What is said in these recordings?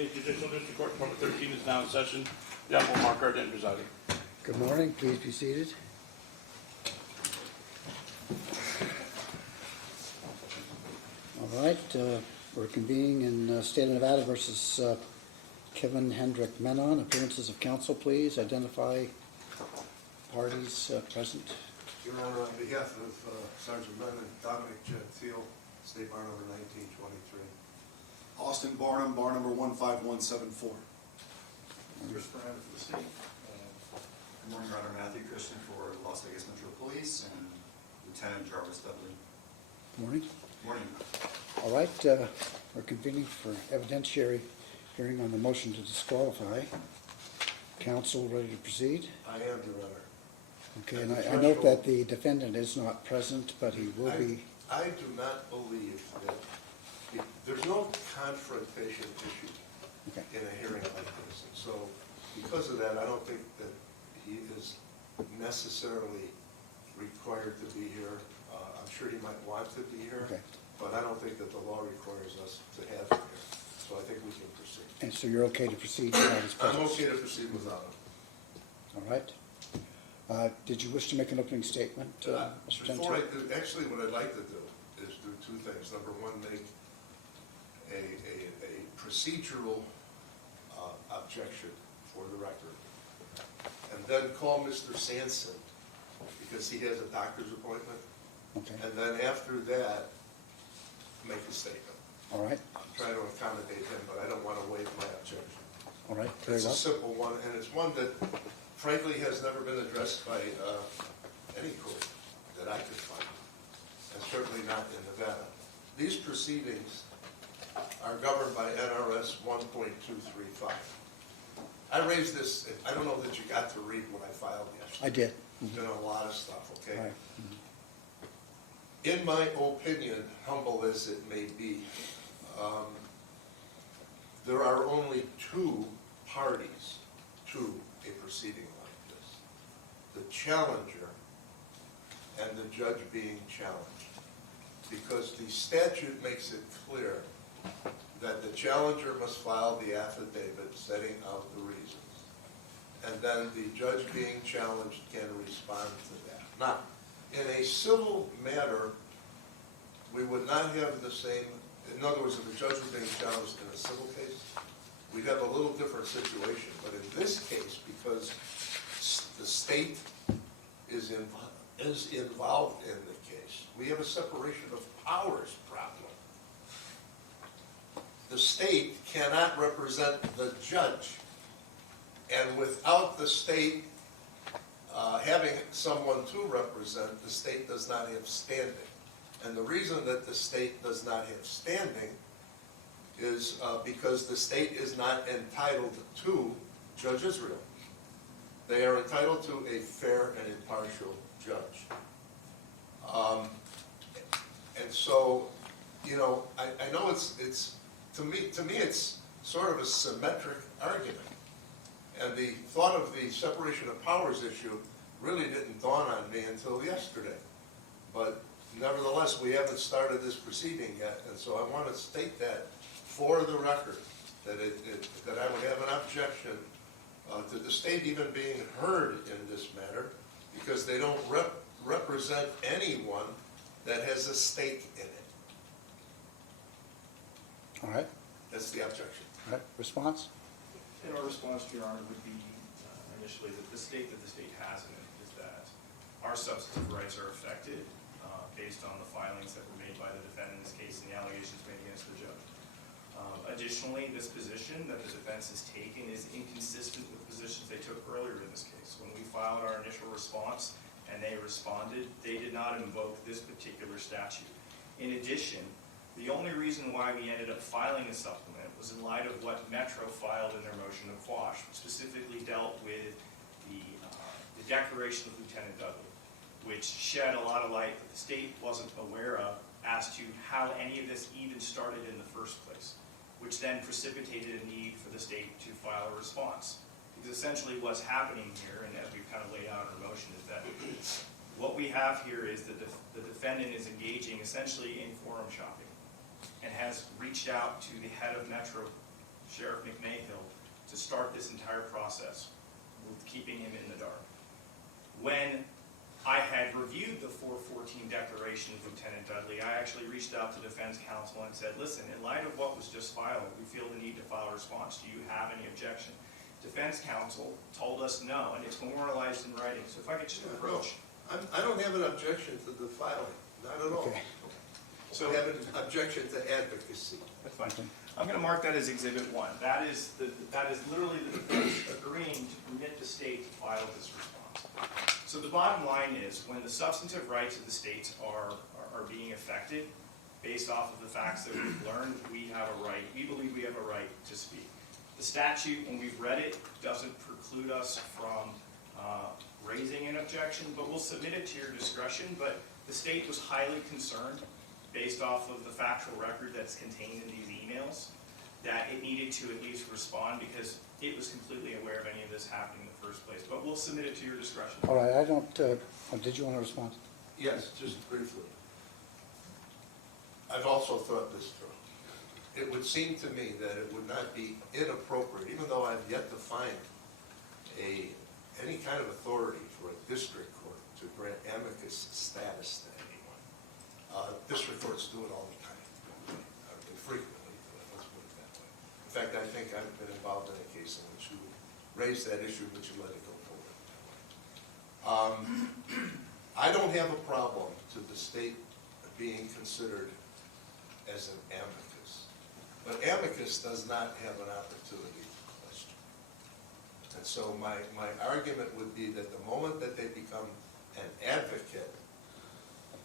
States Judicial District Court, number 13 is now in session. The Honorable Mark R. Denton presiding. Good morning. Please be seated. All right. We're convening in State of Nevada versus Kevin Hendrick Menon. Appearances of counsel, please. Identify parties present. Your Honor, on behalf of Sergeant Menon, Dominic Gentile, State Bar number 1923. Austin Barnum, bar number 15174. Chris Brown for the state. Good morning, Your Honor. Matthew Christian for Las Vegas Metro Police and Lieutenant Jarvis Dudley. Morning. Good morning. All right. We're convening for evidentiary hearing on the motion to disqualify. Counsel ready to proceed? I am, Your Honor. Okay, and I note that the defendant is not present, but he will be. I do not believe that there's no confrontation issue in a hearing like this. And so because of that, I don't think that he is necessarily required to be here. I'm sure he might want to be here, but I don't think that the law requires us to have him here. So I think we can proceed. And so you're okay to proceed without his presence? I'm okay to proceed without him. All right. Did you wish to make an opening statement, Mr. Before I Gentile? do, actually what I'd like to do is do two things. Number one, make a procedural objection for the record. And then call Mr. Sanson, because he has a doctor's appointment. Okay. And then after that, make a statement. All right. I'm trying to accommodate him, but I don't want to waive my objection. All right. Very It's a well. simple one, and it's one that frankly has never been addressed by any court that I could find, and certainly not in Nevada. These proceedings are governed by NRS 1.235. I raised this, I don't know that you got to read what I filed yesterday. I did. There's been a lot of stuff, okay? All right. In my opinion, humble as it may be, there are only two parties to a proceeding like this. The challenger and the judge being challenged. Because the statute makes it clear that the challenger must file the affidavit setting out the reasons. And then the judge being challenged can respond to that. Now, in a civil matter, we would not have the same, in other words, if the judge was being challenged in a civil case, we'd have a little different situation. But in this case, because the state is involved in the case, we have a separation of powers problem. The state cannot represent the judge. And without the state having someone to represent, the state does not have standing. And the reason that the state does not have standing is because the state is not entitled to Judge Israel. They are entitled to a fair and impartial judge. And so, you know, I know it's to me it's sort of a symmetric argument. And the thought of the separation of powers issue really didn't dawn on me until yesterday. But nevertheless, we haven't started this proceeding yet, and so I want to state that for the record, that that I would have an objection to the state even being heard in this matter, because they don't represent anyone that has a stake in it. All right. That's the objection. All right. Response? And our response to Your Honor would be initially that the state has in it is that our substantive rights are affected based on the filings that were made by the defendant in this case and the allegations made against the judge. Additionally, this position that the defense is taking is inconsistent with positions they took earlier in this case. When we filed our initial response and they responded, they did not invoke this particular statute. In addition, the only reason why we ended up filing a supplement was in light of what Metro filed in their motion to quash, which specifically dealt with the declaration of Lieutenant Dudley, which shed a lot of light that the state wasn't aware of as to how any of this even started in the first place, which then precipitated a need for the state to file a response. Because essentially what's happening here, and as we've kind of laid out in our motion, is that what we have here is that the defendant is engaging essentially in forum shopping and has reached out to the head of Metro Sheriff McMahill to start this entire process with keeping him in the dark. When I had reviewed the 414 declaration of Lieutenant Dudley, I actually reached out to defense counsel and said, listen, in light of what was just filed, we feel the need to file a response. Do you have any objection? Defense counsel told us no, and it's memorialized in writing. So if I could just approach. I don't have an objection to the filing, not at all. Okay. So I have an objection to advocacy. That's fine. I'm going to mark that as Exhibit 1. That is literally the defense agreeing to permit the state to file this response. So the bottom line is, when the substantive rights of the states are being affected, based off of the facts that we've learned, we believe we have a right to speak. The statute, when we've read it, doesn't preclude us from raising an objection, but we'll submit it to your discretion. But the state was highly concerned, based off of the factual record that's contained in these emails, that it needed to at least respond because it was completely aware of any of this happening in the first place. But we'll submit it to your discretion. All right, I don't, did you want to respond? Yes, just briefly. I've also thought this through. It would seem to me that it would not be inappropriate, even though I've yet to find any kind of authority for a district court to grant amicus status to anyone. District courts do it all the time. They frequently do it, let's put it that way. In fact, I think I've been involved in a case in which you raised that issue, but you let it go forward that way. I don't have a problem to the state being considered as an amicus, but amicus does not have an opportunity to question. And so my argument would be that the moment that they become an advocate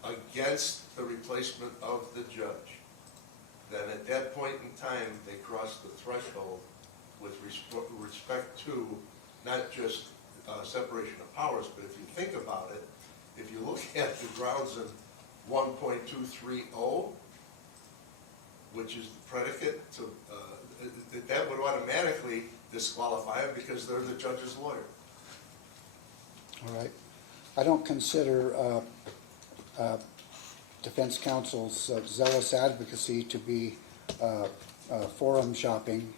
against the replacement of the judge, then at that point in time, they cross the threshold with respect to not just separation of powers, but if you think about it, if you look at the grounds in 1.230, which is the predicate to, that would automatically disqualify them because they're the judge's lawyer. All right. I don't consider defense counsel's zealous advocacy to be forum shopping.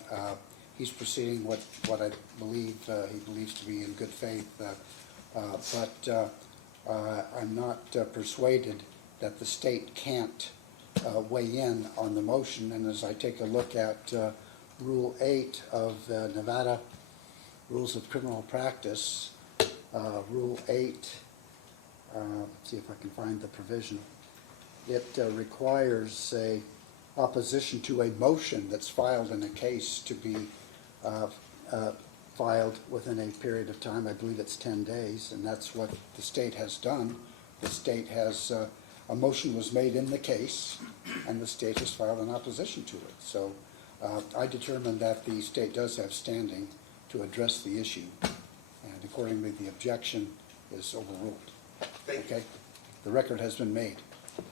He's proceeding what I believe he believes to be in good faith, but I'm not persuaded that the state can't weigh in on the motion. And as I take a look at Rule 8 of the Nevada Rules of Criminal Practice, Rule 8, let's see if I can find the provision. It requires a opposition to a motion that's filed in a case to be filed within a period of time. I believe it's 10 days, and that's what the state has done. The state has, a motion was made in the case, and the state has filed an opposition to it. So I determined that the state does have standing to address the issue, and accordingly the objection is overruled. Thank you. Okay? The record has been made.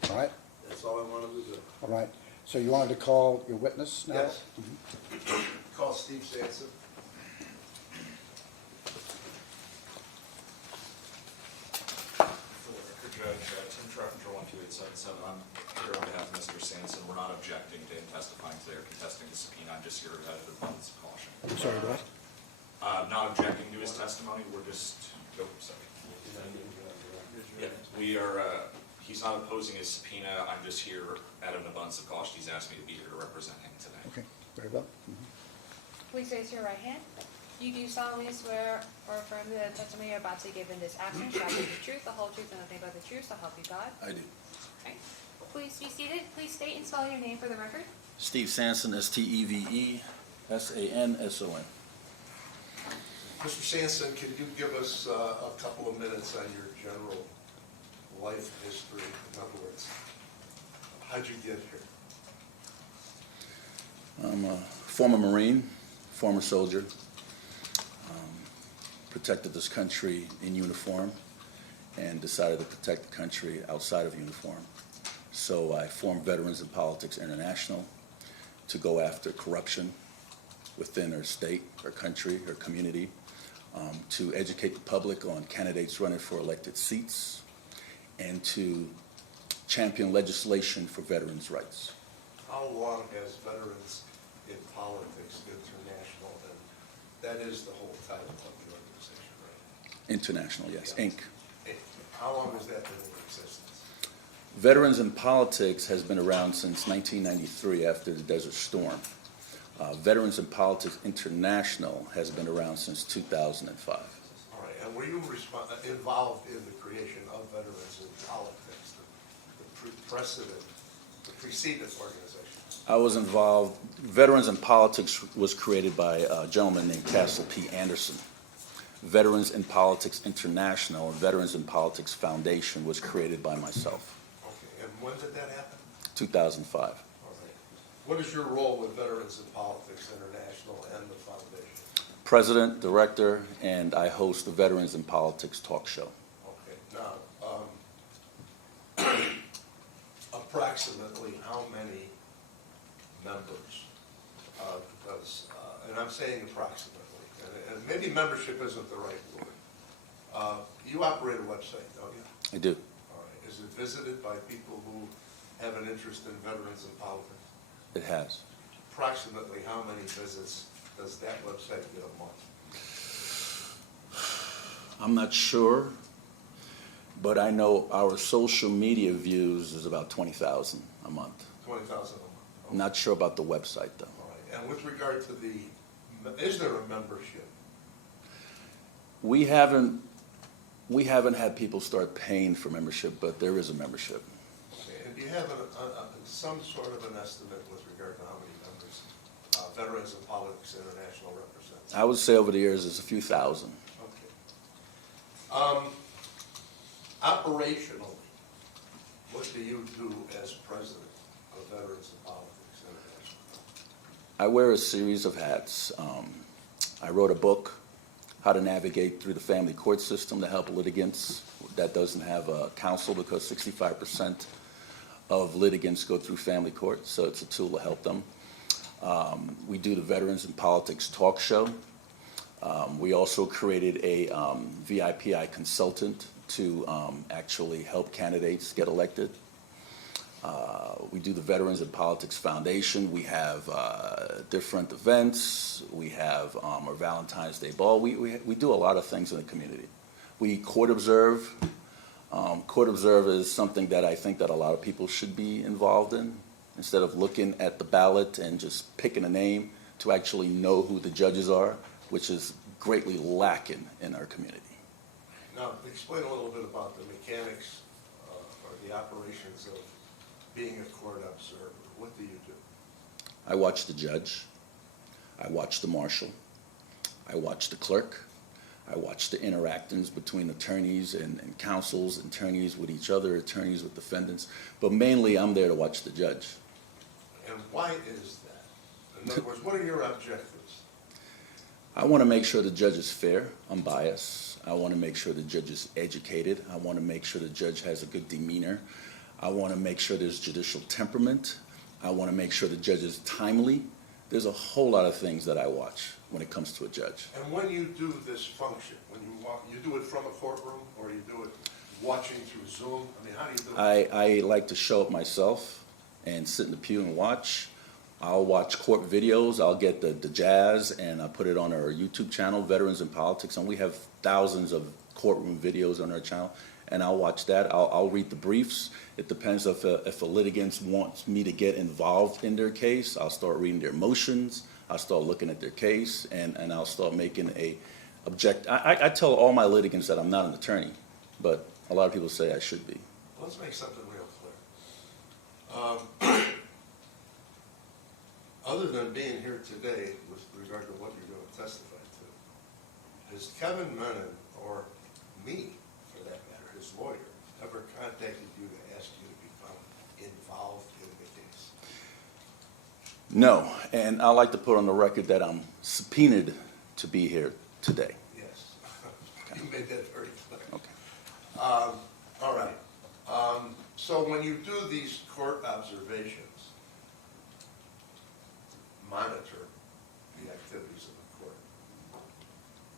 All right? That's all I wanted to do. All right. So you wanted to call your witness now? Yes. Call Steve Sanson. For the record, Judge, Tim Treffinger, 12877. I'm here on behalf of Mr. Sanson. We're not objecting to him testifying today or contesting the subpoena. I'm just here out of abundance of caution. I'm sorry, what? Not objecting to his testimony. We're just, oh, sorry. Yeah, we are, he's not opposing his subpoena. I'm just here out of an abundance of caution. He's asked me to be here to represent him today. Okay, very well. Please raise your right hand. You do solemnly swear or affirm that the testimony you're about to give in this action shall be the truth, the whole truth, and nothing but the truth, so help you God? I do. Okay. Please be seated. Please state and spell your name for the record. Steve Sanson, Stevesanson. Mr. Sanson, can you give us a couple of minutes on your general life history? In other words, how'd you get here? I'm a former Marine, former soldier, protected this country in uniform and decided to protect the country outside of uniform. So I formed Veterans in Politics International to go after corruption within our state, our country, our community, to educate the public on candidates running for elected seats, and to champion legislation for veterans' rights. How long has Veterans in Politics International, and that is the whole title of the organization, right? International, yes, Yeah. Inc. How long has that been in existence? Veterans in Politics has been around since 1993 after the Desert Storm. Veterans in Politics International has been around since 2005. All right, and were you involved in the creation of Veterans in Politics, the preceding organization? I was involved. Veterans in Politics was created by a gentleman named Castle P. Anderson. Veterans in Politics International and Veterans in Politics Foundation was created by myself. Okay, and when did that happen? 2005. All right. What is your role with Veterans in Politics International and the foundation? President, director, and I host the Veterans in Politics talk show. Okay, now, approximately how many members? Because, and I'm saying approximately, and maybe membership isn't the right word. You operate a website, don't you? I do. All right. Is it visited by people who have an interest in veterans in politics? It has. Approximately how many visits does that website get a month? I'm not sure, but I know our social media views is about 20,000 a month. 20,000 a month. I'm not sure about the website, though. All right. And with regard to is there a membership? We haven't had people start paying for membership, but there is a membership. Okay. And do you have some sort of an estimate with regard to how many members Veterans in Politics International represents? I would say over the years it's a few thousand. Okay. Operationally, what do you do as president of Veterans in Politics International? I wear a series of hats. I wrote a book, How to Navigate Through the Family Court System to Help Litigants that doesn't have a counsel, because 65% of litigants go through family court, so it's a tool to help them. We do the Veterans in Politics talk show. We also created a VIPI consultant to actually help candidates get elected. We do the Veterans in Politics Foundation. We have different events. We have our Valentine's Day ball. We do a lot of things in the community. We court observe. Court observe is something that I think that a lot of people should be involved in, instead of looking at the ballot and just picking a name, to actually know who the judges are, which is greatly lacking in our community. Now, explain a little bit about the mechanics or the operations of being a court observer. What do you do? I watch the judge. I watch the marshal. I watch the clerk. I watch the interactions between attorneys and counsels, attorneys with each other, attorneys with defendants. But mainly, I'm there to watch the judge. And why is that? In other words, what are your objectives? I want to make sure the judge is fair, unbiased. I want to make sure the judge is educated. I want to make sure the judge has a good demeanor. I want to make sure there's judicial temperament. I want to make sure the judge is timely. There's a whole lot of things that I watch when it comes to a judge. And when you do this function, when you do it from a courtroom, or you do it watching through Zoom? I mean, how do you do it? I like to show up myself and sit in the pew and watch. I'll watch court videos. I'll get the jazz and I put it on our YouTube channel, Veterans in Politics, and we have thousands of courtroom videos on our channel. And I'll watch that. I'll read the briefs. It depends if a litigant wants me to get involved in their case. I'll start reading their motions. I'll start looking at their case, and I'll start making a object. I tell all my litigants that I'm not an attorney, but a lot of people say I should be. Let's make something real clear. Other than being here today with regard to what you're going to testify to, has Kevin Menon, or me for that matter, his lawyer, ever contacted you to ask you to become involved in the case? No, and I like to put on the record that I'm subpoenaed to be here today. Yes. You made that very clear. Okay. All right. So when you do these court observations, monitor the activities of the court,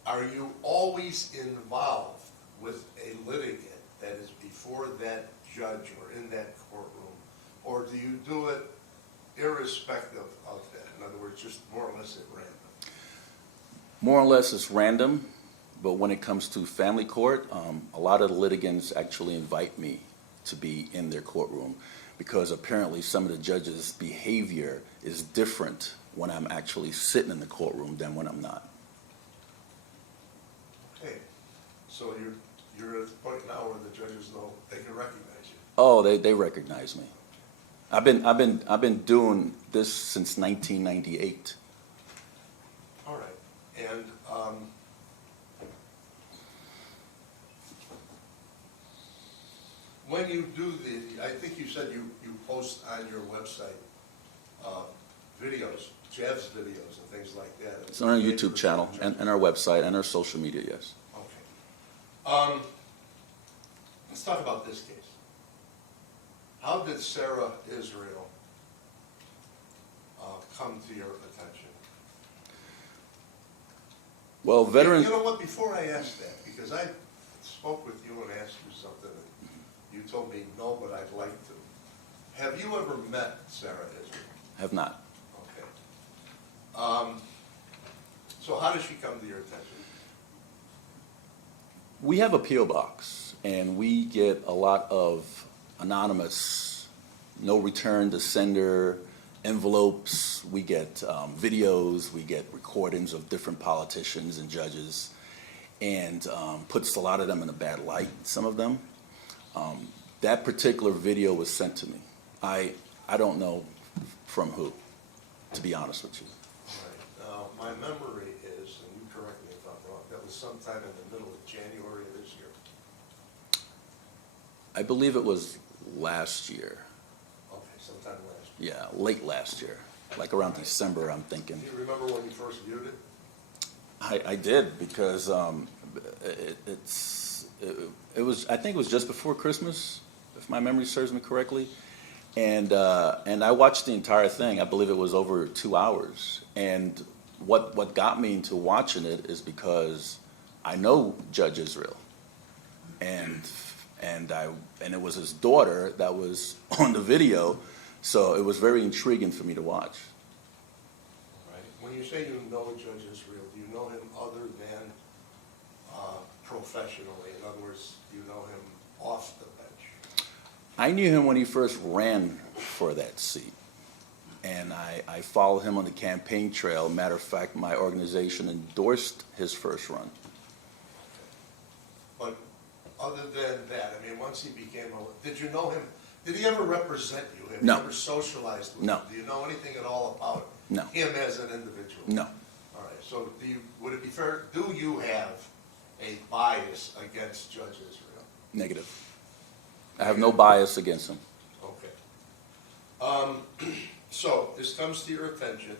are you always involved with a litigant that is before that judge or in that courtroom, or do you do it irrespective of that? In other words, just more or less at random? More or less it's random, but when it comes to family court, a lot of the litigants actually invite me to be in their courtroom because apparently some of the judges' behavior is different when I'm actually sitting in the courtroom than when I'm not. Okay, so you're at the point now where the judges know they can recognize you. Oh, they recognize me. I've been doing this since 1998. All right, and when you do I think you said you post on your website videos, jazz videos and things like that. It's on our YouTube channel and our website and our social media, yes. Okay. Let's talk about this case. How did Sarah Israel come to your attention? Well, veteran. You know what, before I ask that, because I spoke with you and asked you something, and you told me no, but I'd like to. Have you ever met Sarah Israel? Have not. Okay. So how did she come to your attention? We have a P.O. box, and we get a lot of anonymous, no return to sender envelopes. We get videos, we get recordings of different politicians and judges, and puts a lot of them in a bad light, some of them. That particular video was sent to me. I don't know from who, to be honest with you. All right. Now, my memory is, and you correct me if I'm wrong, that was sometime in the middle of January of this year. I believe it was last year. Okay, sometime last year. Yeah, late last year, like around December, I'm thinking. Do you remember when you first viewed it? I did because it was, I think it was just before Christmas, if my memory serves me correctly, and I watched the entire thing. I believe it was over 2 hours. And what got me into watching it is because I know Judge Israel, and it was his daughter that was on the video, so it was very intriguing for me to watch. Right. When you say you know Judge Israel, do you know him other than professionally? In other words, do you know him off the bench? I knew him when he first ran for that seat, and I followed him on the campaign trail. Matter of fact, my organization endorsed his first run. But other than that, I mean, once he became did you know him? Did he ever represent you? Have No. you ever socialized with No. him? Do you know anything at all about No. him as an individual? No. All right, so would it be fair, do you have a bias against Judge Israel? Negative. I have no bias against him. Okay. So this comes to your attention,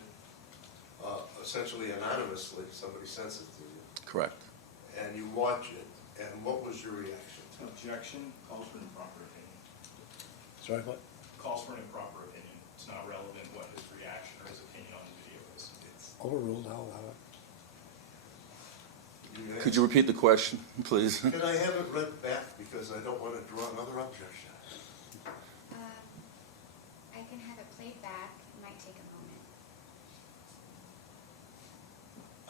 essentially anonymously, somebody sends it to you, Correct. and you watch it, and what was your reaction? Objection calls for an improper opinion. Sorry, what? Calls for an improper opinion. It's not relevant what his reaction or his opinion on the video is. Overruled, I'll allow it. Could you repeat the question, please? Can I have it read back, because I don't want to draw another objection? I can have it played back. It might take a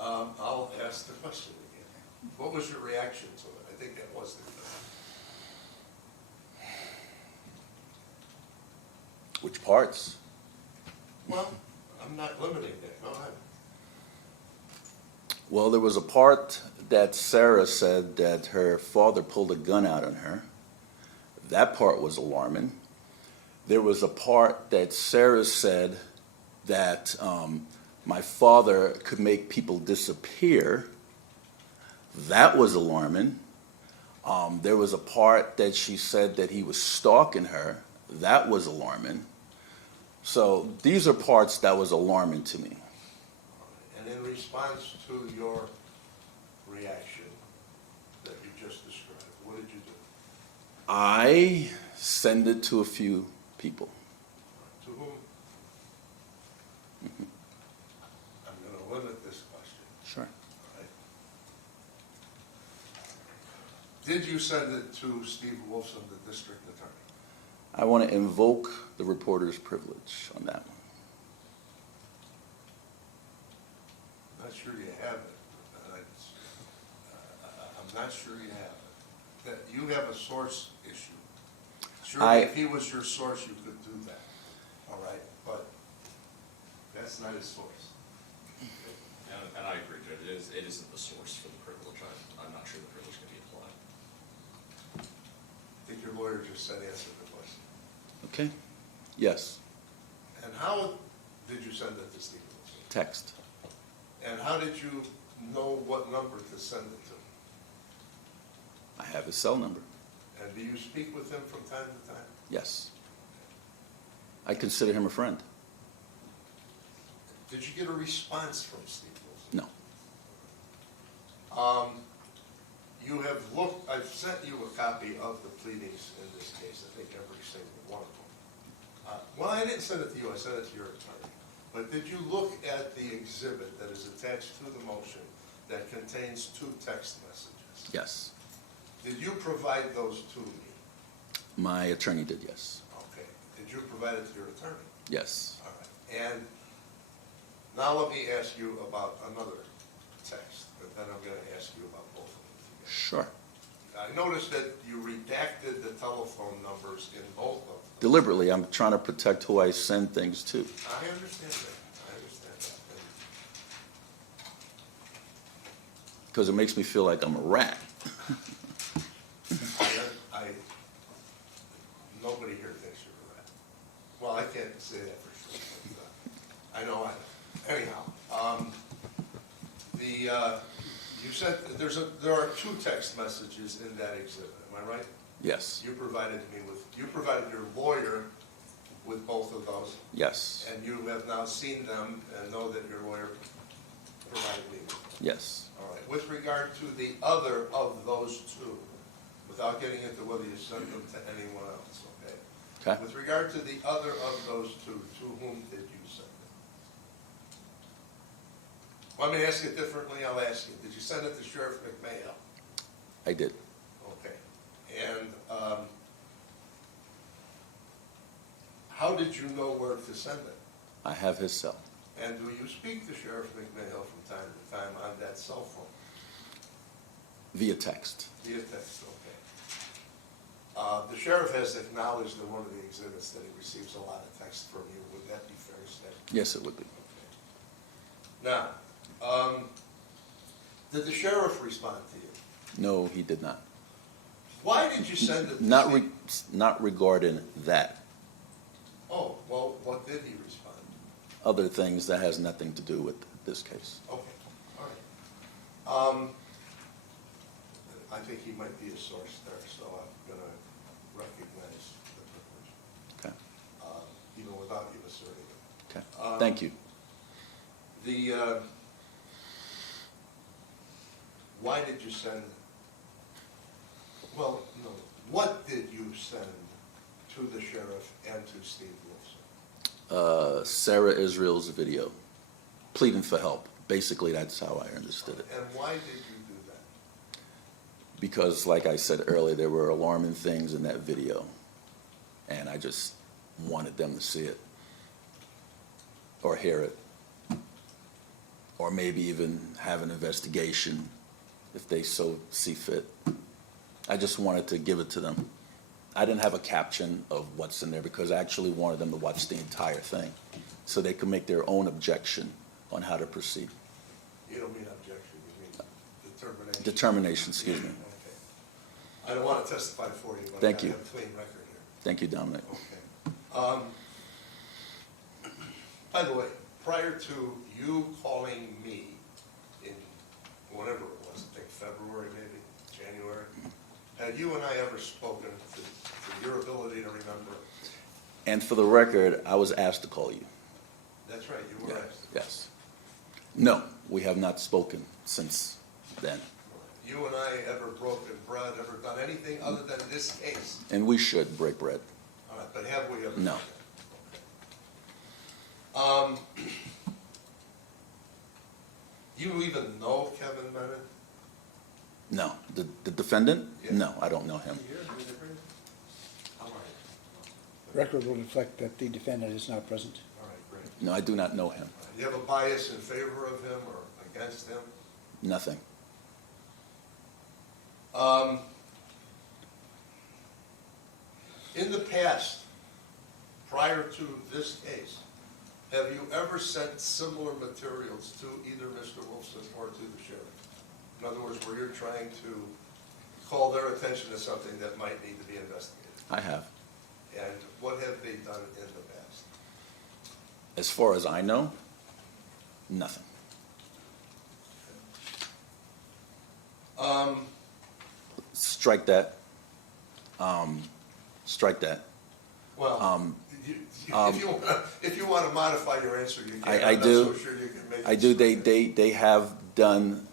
moment. I'll ask the question again. What was your reaction to it? I think that was the question. Which parts? Well, I'm not limiting that, go ahead. Well, there was a part that Sarah said that her father pulled a gun out on her. That part was alarming. There was a part that Sarah said that my father could make people disappear. That was alarming. There was a part that she said that he was stalking her. That was alarming. So these are parts that was alarming to me. And in response to your reaction that you just described, what did you do? I send it to a few people. To whom? I'm going to limit this question. Sure. All right. Did you send it to Steve Wolfson, the district attorney? I want to invoke the reporter's privilege on that one. not sure you have it. I'm not sure you have it. That you have a source issue. Surely if he was your source, you could do that, all right? But that's not his source. And I agree, Judge, it isn't the source for the privilege. I'm not sure the privilege can be applied. I think your lawyer just said answer the question. Okay? Yes. And how did you send it to Steve Wilson? Text. And how did you know what number to send it to? I have his cell number. And do you speak with him from time to time? Yes. I consider him a friend. Did you get a response from Steve Wilson? No. You have looked, I've sent you a copy of the pleadings in this case, I think every single one of them. Well, I didn't send it to you, I sent it to your attorney. But did you look at the exhibit that is attached to the motion that contains 2 text messages? Yes. Did you provide those to me? My attorney did, yes. Okay. Did you provide it to your attorney? Yes. All right. And now let me ask you about another text, but then I'm going to ask you about both of them together. Sure. I noticed that you redacted the telephone numbers in both of them. Deliberately, I'm trying to protect who I send things to. I understand that. I understand that. Because it makes me feel like I'm a rat. Nobody here thinks you're a rat. Well, I can't say that for sure. But, I know I know. Anyhow, you said there are 2 text messages in that exhibit. Am I right? Yes. You provided your lawyer with both of those, Yes. and you have now seen them and know that your lawyer provided me with them. Yes. All right. With regard to the other of those 2, without getting into whether you sent them to anyone else, okay? Okay. With regard to the other of those 2, to whom did you send them? Let me ask it differently. I'll ask you. Did you send it to Sheriff McMail? I did. Okay. And how did you know where to send it? I have his cell. And do you speak to Sheriff McMail from time to time on that cell phone? Via text. Via text, okay. The sheriff has acknowledged in one of the exhibits that he receives a lot of text from you. Would that be fair to say? Yes, it would be. Okay. Now, did the sheriff respond to you? No, he did not. Why did you send it to Not regarding that. Oh, well, what did he respond? Other things that has nothing to do with this case. Okay, all right. I think he might be a source there, so I'm going to recognize the privilege, Okay. even without you asserting it. Okay. Thank you. Why did you send, well, no, what did you send to the sheriff and to Steve Wilson? Sarah Israel's video, pleading for help. Basically, that's how I understood it. And why did you do that? Because, like I said earlier, there were alarming things in that video, and I just wanted them to see it, or hear it, or maybe even have an investigation if they so see fit. I just wanted to give it to them. I didn't have a caption of what's in there because I actually wanted them to watch the entire thing so they could make their own objection on how to proceed. You don't mean objection, you mean determination. Determination, excuse me. Okay. I don't want to testify for you, but Thank I you. have a clean record here. Thank you, Dominic. Okay. By the way, prior to you calling me in whatever it was, I think February maybe, January, had you and I ever spoken to your ability to remember? And for the record, I was asked to call you. That's right, you were asked. Yes. No, we have not spoken since then. You and I ever broken bread, ever done anything other than this case? And we should break bread. All right, but have we ever? No. done that? Okay. You even know Kevin Menon? No. The defendant? Yeah. No, I don't know him. All right. Record will reflect that the defendant is not present. All right, great. No, I do not know him. Do you have a bias in favor of him or against him? Nothing. In the past, prior to this case, have you ever sent similar materials to either Mr. Wolfson or to the sheriff? In other words, where you're trying to call their attention to something that might need to be investigated? I have. And what have they done in the past? As far as I know, nothing. Strike that. Strike that. Well, if you want to modify your answer, you can. I I'm do. not so sure you can make it. I do. They have done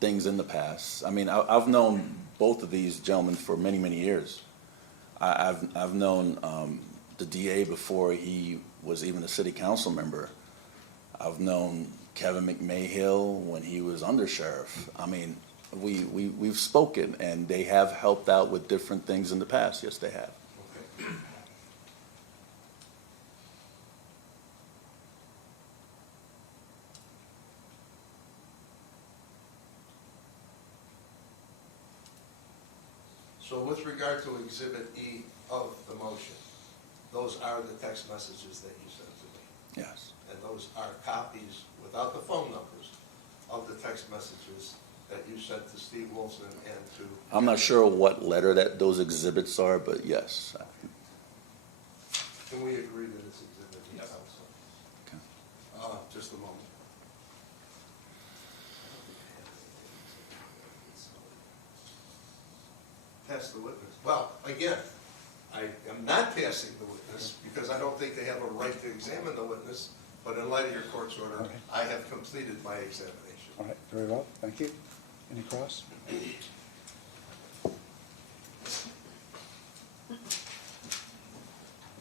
things in the past. I mean, I've known both of these gentlemen for many, many years. I've known the DA before he was even a city council member. I've known Kevin McMahill when he was undersheriff. I mean, we've spoken, and they have helped out with different things in the past. Yes, they have. Okay. So with regard to Exhibit E of the motion, those are the text messages that you sent to me. Yes. And those are copies, without the phone numbers, of the text messages that you sent to Steve Wilson and to... I'm not sure what letter that those exhibits are, but yes. Can we agree that it's Exhibit E, Yes. counsel? Okay. Just a moment. Pass the witness. Well, again, I am not passing the witness because I don't think they have a right to examine the witness, but in light of your court's order, Okay. I have completed my examination. All right, very well, thank you. Any cross? Good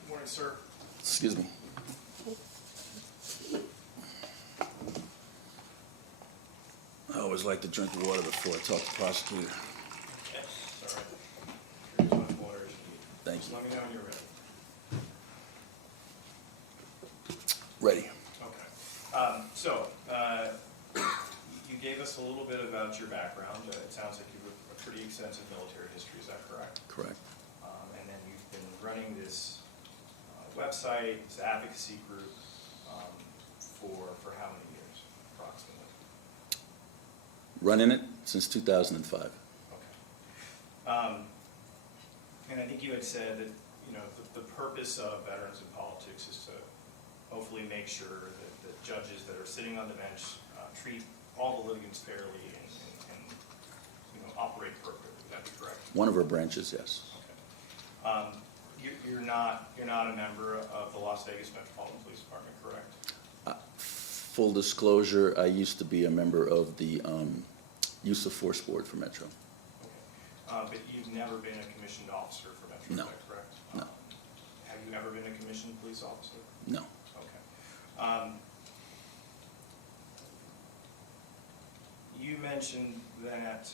morning, sir. Excuse me. I always like to drink water before I talk to the prosecutor. Yes, all right. Here's as much water as you need. Thank Just you. let me know when you're ready. Ready. Okay. You gave us a little bit about your background. It sounds like you have a pretty extensive military history, is that correct? Correct. And then you've been running this website, this advocacy group, for how many years, approximately? Running it since 2005. Okay. And I think you had said that, you know, the purpose of Veterans in Politics is to hopefully make sure that the judges that are sitting on the bench treat all the litigants fairly and you know, operate appropriately. Would that be correct? One of our branches, yes. Okay. You're not a member of the Las Vegas Metropolitan Police Department, correct? Full disclosure, I used to be a member of the Use of Force Board for Metro. Okay. But you've never been a commissioned officer for Metro, No. is that correct? No. Have you ever been a commissioned police officer? No. Okay. You mentioned that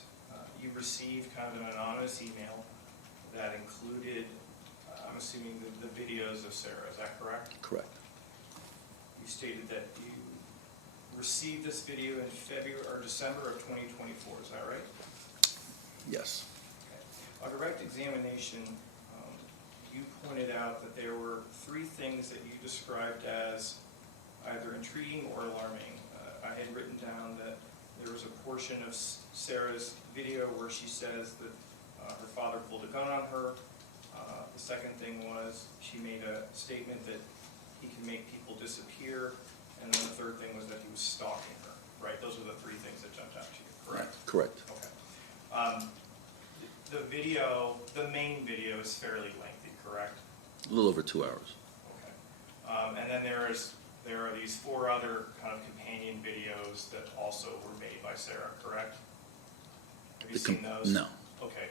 you received kind of an anonymous email that included, I'm assuming, the videos of Sarah, is that correct? Correct. You stated that you received this video in February or December of 2024, is that right? Yes. Okay. On direct examination, you pointed out that there were three things that you described as either intriguing or alarming. I had written down that there was a portion of Sarah's video where she says that her father pulled a gun on her. The second thing was she made a statement that he can make people disappear. And then the third thing was that he was stalking her, right? Those are the three things that jumped out to you, correct? Correct. Okay. The video, the main video is fairly lengthy, correct? A little over 2 hours. Okay. And then there are these four other kind of companion videos that also were made by Sarah, correct? Have you seen those? No. Okay.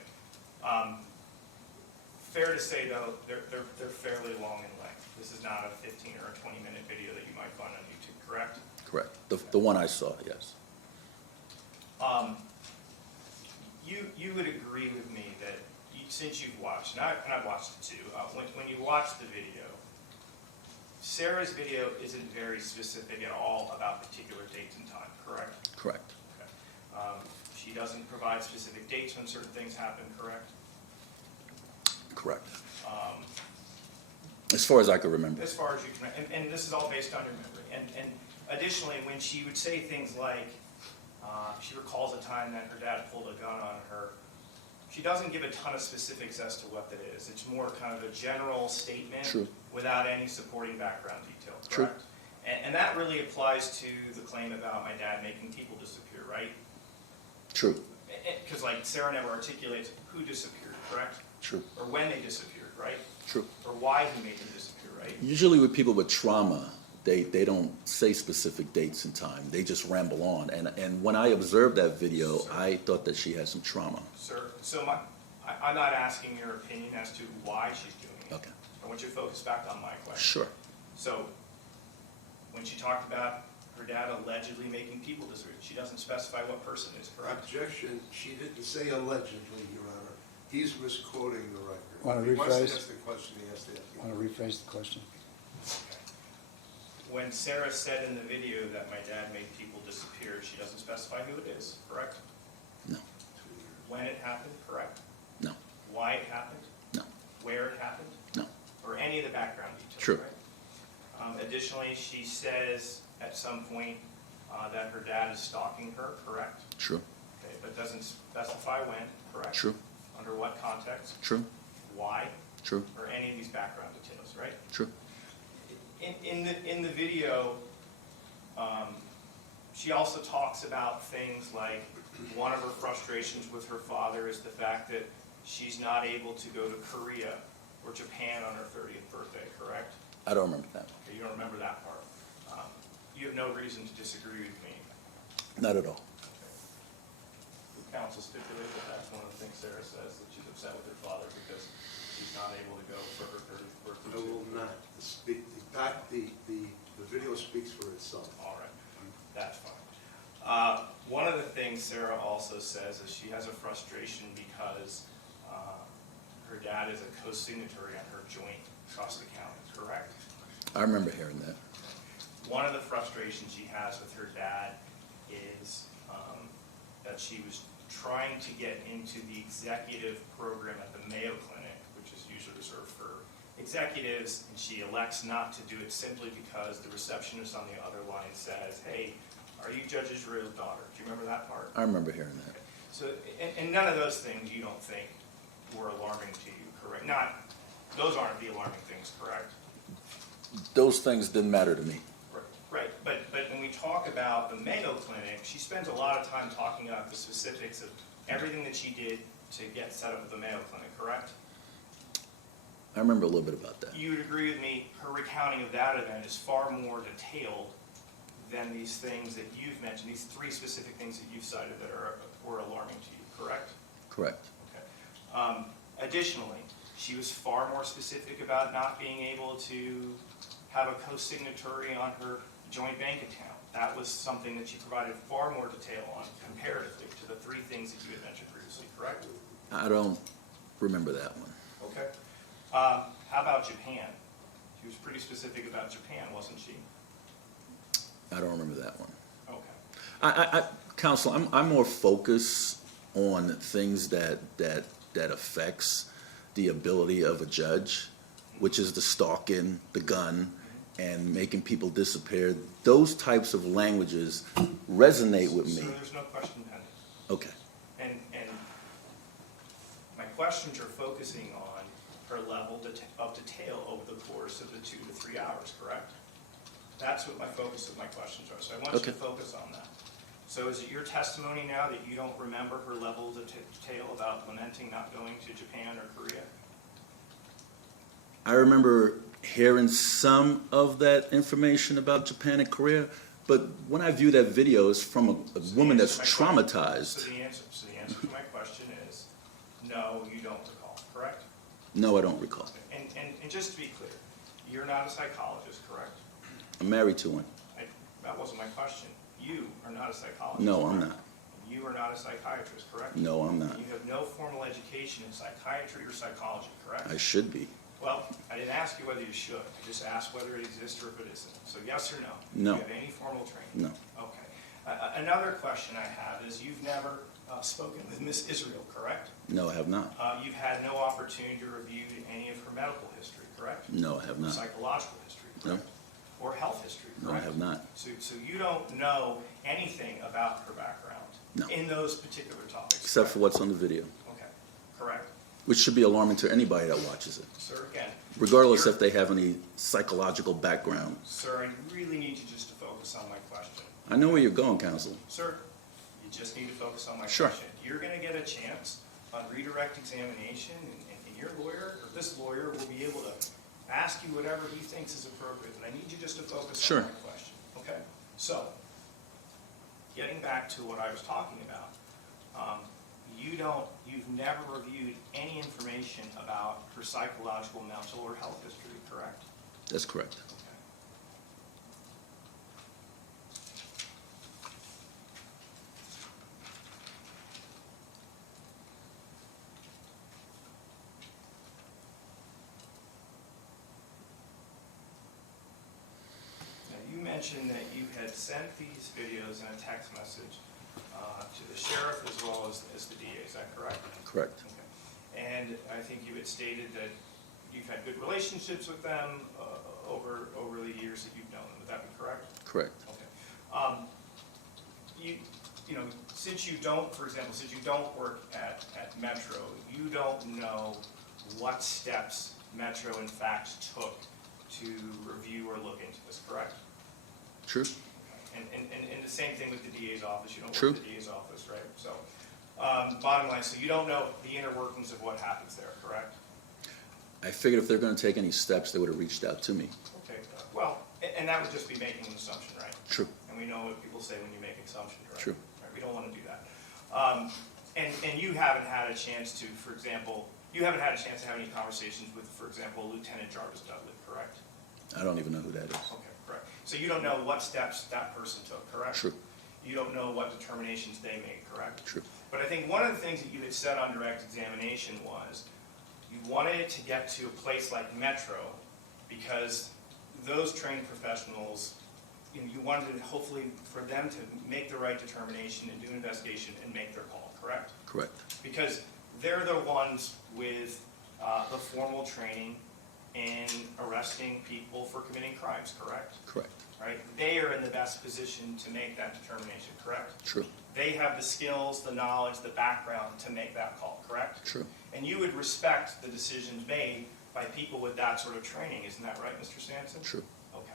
Fair to say though, they're fairly long in length. This is not a 15 or a 20-minute video that you might find on YouTube, correct? Correct. The one I saw, yes. You would agree with me that since you've watched, and I've watched it too, when you watch the video, Sarah's video isn't very specific at all about particular dates and time, correct? Correct. Okay. She doesn't provide specific dates when certain things happen, correct? Correct. Um, As far as I can remember. As far as you can, and this is all based on your memory. And additionally, when she would say things like, she recalls a time that her dad pulled a gun on her, she doesn't give a ton of specifics as to what that is. It's more kind of a general statement True. without any supporting background detail, True. correct? And that really applies to the claim about my dad making people disappear, right? True. Because like Sarah never articulates who disappeared, correct? True. Or when they disappeared, right? True. Or why he made them disappear, right? Usually with people with trauma, they don't say specific dates and time. They just ramble on. And when I observed that video, I thought that she had some trauma. Sir, so I'm not asking your opinion as to why she's doing it. Okay. I want you to focus back on my question. Sure. So, when she talked about her dad allegedly making people disappear, she doesn't specify what person it is, correct? Objection, she didn't say allegedly, Your Honor. He's misquoting the record. Want to If he wants rephrase? to ask the question, he has to ask it. Want to rephrase the question? When Sarah said in the video that my dad made people disappear, she doesn't specify who it is, correct? No. When it happened, correct? No. Why it happened? No. Where it happened? No. Or any of the background details, True. right? Additionally, she says at some point that her dad is stalking her, correct? True. Okay, but doesn't specify when, correct? True. Under what context? True. Why? True. Or any of these background details, right? True. In the video, she also talks about things like one of her frustrations with her father is the fact that she's not able to go to Korea or Japan on her 30th birthday, correct? I don't remember that. Okay, you don't remember that part. You have no reason to disagree with me. Not at all. Counsel stipulated that that's one of the things Sarah says, that she's upset with her father because she's not able to go for her 30th birthday. I will not. The video speaks for itself. All right, that's fine. One of the things Sarah also says is she has a frustration because her dad is a co-signatory on her joint trust account, correct? I remember hearing that. One of the frustrations she has with her dad is that she was trying to get into the executive program at the Mayo Clinic, which is usually reserved for executives, and she elects not to do it simply because the receptionist on the other line says, hey, are you Judge Israel's daughter? Do you remember that part? I remember hearing that. So, and none of those things you don't think were alarming to you, correct? Those aren't the alarming things, correct? Those things didn't matter to me. Right, but when we talk about the Mayo Clinic, she spends a lot of time talking about the specifics of everything that she did to get set up at the Mayo Clinic, correct? I remember a little bit about that. You would agree with me, her recounting of that event is far more detailed than these things that you've mentioned, these three specific things that you've cited that were alarming to you, correct? Correct. Okay. Additionally, she was far more specific about not being able to have a co-signatory on her joint bank account. That was something that she provided far more detail on comparatively to the three things that you had mentioned previously, correct? I don't remember that one. Okay. How about Japan? She was pretty specific about Japan, wasn't she? I don't remember that one. Okay. Counsel, I'm more focused on things that affects the ability of a judge, which is the stalking, the gun, and making people disappear. Those types of languages resonate with me. So there's no question pending. Okay. And my questions are focusing on her level of detail over the course of the 2 to 3 hours, correct? That's what my focus of my questions are, so I want you to focus on that. So is it your testimony now that you don't remember her level of detail about lamenting not going to Japan or Korea? I remember hearing some of that information about Japan and Korea, but when I view that video, it's from a woman that's traumatized. So the answer to my question is, no, you don't recall, correct? No, I don't recall. And just to be clear, you're not a psychologist, correct? I'm married to one. That wasn't my question. You are not a psychologist. No, I'm correct? not. You are not a psychiatrist, correct? No, I'm not. You have no formal education in psychiatry or psychology, correct? I should be. Well, I didn't ask you whether you should. I just asked whether it exists or if it isn't. So yes or no? No. Do you have any formal training? No. Okay. Another question I have is you've never spoken with Miss Israel, correct? No, I have not. You've had no opportunity to review any of her medical history, correct? No, I have not. Psychological history, No. correct? Or health history, No, I correct? have not. So you don't know anything about her background? No. In those particular topics? Except for what's on the video, Okay, correct. which should be alarming to anybody that watches it, Sir, again. regardless you're- if they have any psychological background. Sir, I really need you just to focus on my question. I know where you're going, counsel. Sir, you just need to focus on my Sure. question. You're gonna get a chance on redirect examination, and your lawyer, or this lawyer, will be able to ask you whatever he thinks is appropriate, but I need you just to focus Sure. on my question, okay? So, getting back to what I was talking about, you've never reviewed any information about her psychological, mental, or health history, correct? That's correct. Okay. Now, you mentioned that you had sent these videos in a text message to the sheriff as well as the DA, is that correct? Correct. Okay. And I think you had stated that you've had good relationships with them over the years that you've known them, would that be correct? Correct. Okay. You know, since you don't, for example, since you don't work at Metro, you don't know what steps Metro in fact took to review or look into this, correct? True. And the same thing with the DA's office, you don't True. work at the DA's office, right? So, bottom line, so you don't know the inner workings of what happens there, correct? I figured if they're going to take any steps, they would have reached out to me. Okay, well, and that would just be making an assumption, right? True. And we know what people say when you make assumptions, right? True. Right, we don't want to do that. And you haven't had a chance to, for example, you haven't had a chance to have any conversations with, for example, Lieutenant Jarvis Dudley, correct? I don't even know who that is. Okay, correct. So you don't know what steps that person took, correct? True. You don't know what determinations they made, correct? True. But I think one of the things that you had said on direct examination was you wanted it to get to a place like Metro because those trained professionals, you wanted it hopefully for them to make the right determination and do an investigation and make their call, correct? Correct. Because they're the ones with the formal training in arresting people for committing crimes, correct? Correct. Right? They are in the best position to make that determination, correct? True. They have the skills, the knowledge, the background to make that call, correct? True. And you would respect the decisions made by people with that sort of training, isn't that right, Mr. Sanson? True. Okay.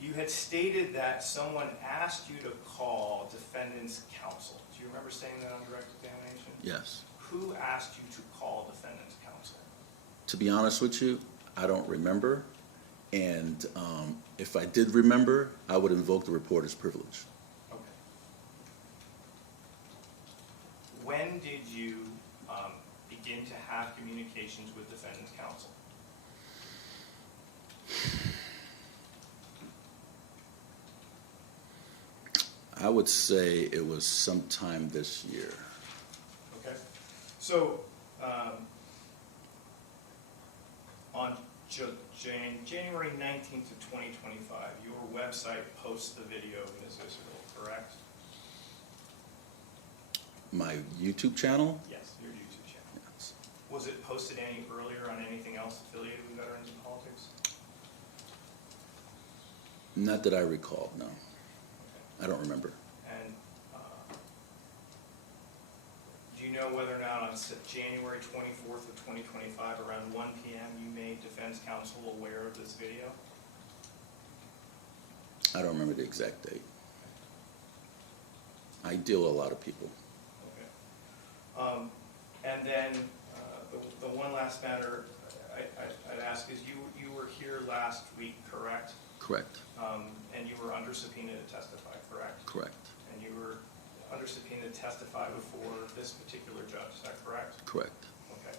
You had stated that someone asked you to call defendant's counsel. Do you remember saying that on direct examination? Yes. Who asked you to call defendant's counsel? To be honest with you, I don't remember. And if I did remember, I would invoke the reporter's privilege. Okay. When did you begin to have communications with defendant's counsel? I would say it was sometime this year. Okay. So, on January 19th of 2025, your website posts the video of Ms. Israel, correct? My YouTube channel? Yes, your YouTube channel. Yes. Was it posted any earlier on anything else affiliated with Veterans in Politics? Not that I recall, no. Okay. I don't remember. And do you know whether or not on January 24th of 2025, around 1 p.m., you made defense counsel aware of this video? I don't remember the exact date. I deal with a lot of people. Okay. And then the one last matter I'd ask is you were here last week, correct? Correct. And you were under subpoena to testify, correct? Correct. And you were under subpoena to testify before this particular judge, is that correct? Correct. Okay.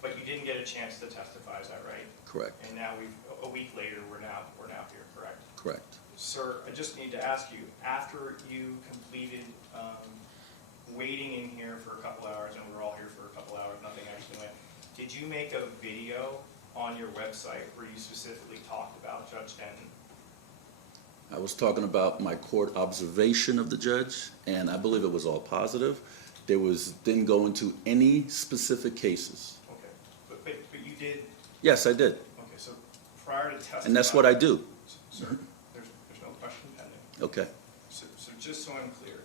But you didn't get a chance to testify, is that right? Correct. And now a week later, we're now here, correct? Correct. Sir, I just need to ask you, after you completed waiting in here for a couple hours, and we were all here for a couple hours, nothing actually went, did you make a video on your website where you specifically talked about Judge Denton? I was talking about my court observation of the judge, and I believe it was all positive. Didn't go into any specific cases. Okay, but you did, Yes, I did, okay, so prior to testifying. and that's what I do. Sir, there's no question pending. Okay. So just so I'm clear,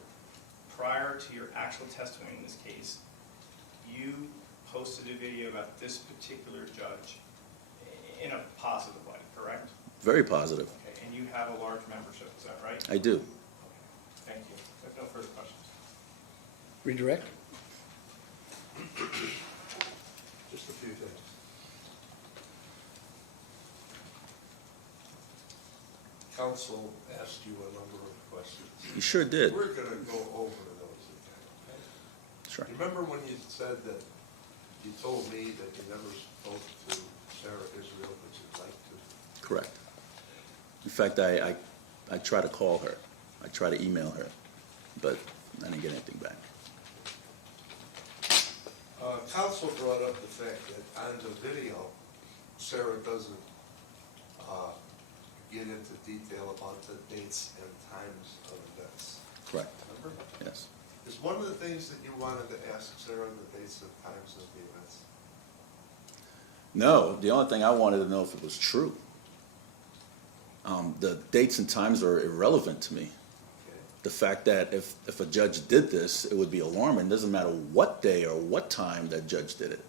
prior to your actual testimony in this case, you posted a video about this particular judge in a positive light, correct? Very positive. Okay, and you have a large membership, is that right? I do. Okay, thank you. I have no further questions. Redirect? Just a few things. Counsel asked you a number of questions. You sure did. We're gonna go over those again, okay? Sure. Remember when you said that you told me that you never spoke to Sarah Israel, but you'd like to? Correct. In fact, I try to call her. I try to email her, but I didn't get anything back. Counsel brought up the fact that on the video, Sarah doesn't get into detail about the dates and times of events. Correct. Remember? Yes. Is one of the things that you wanted to ask Sarah the dates and times of the events? No, the only thing I wanted to know if it was true. The dates and times are irrelevant to me. Okay. The fact that if a judge did this, it would be alarming. It doesn't matter what day or what time that judge did it.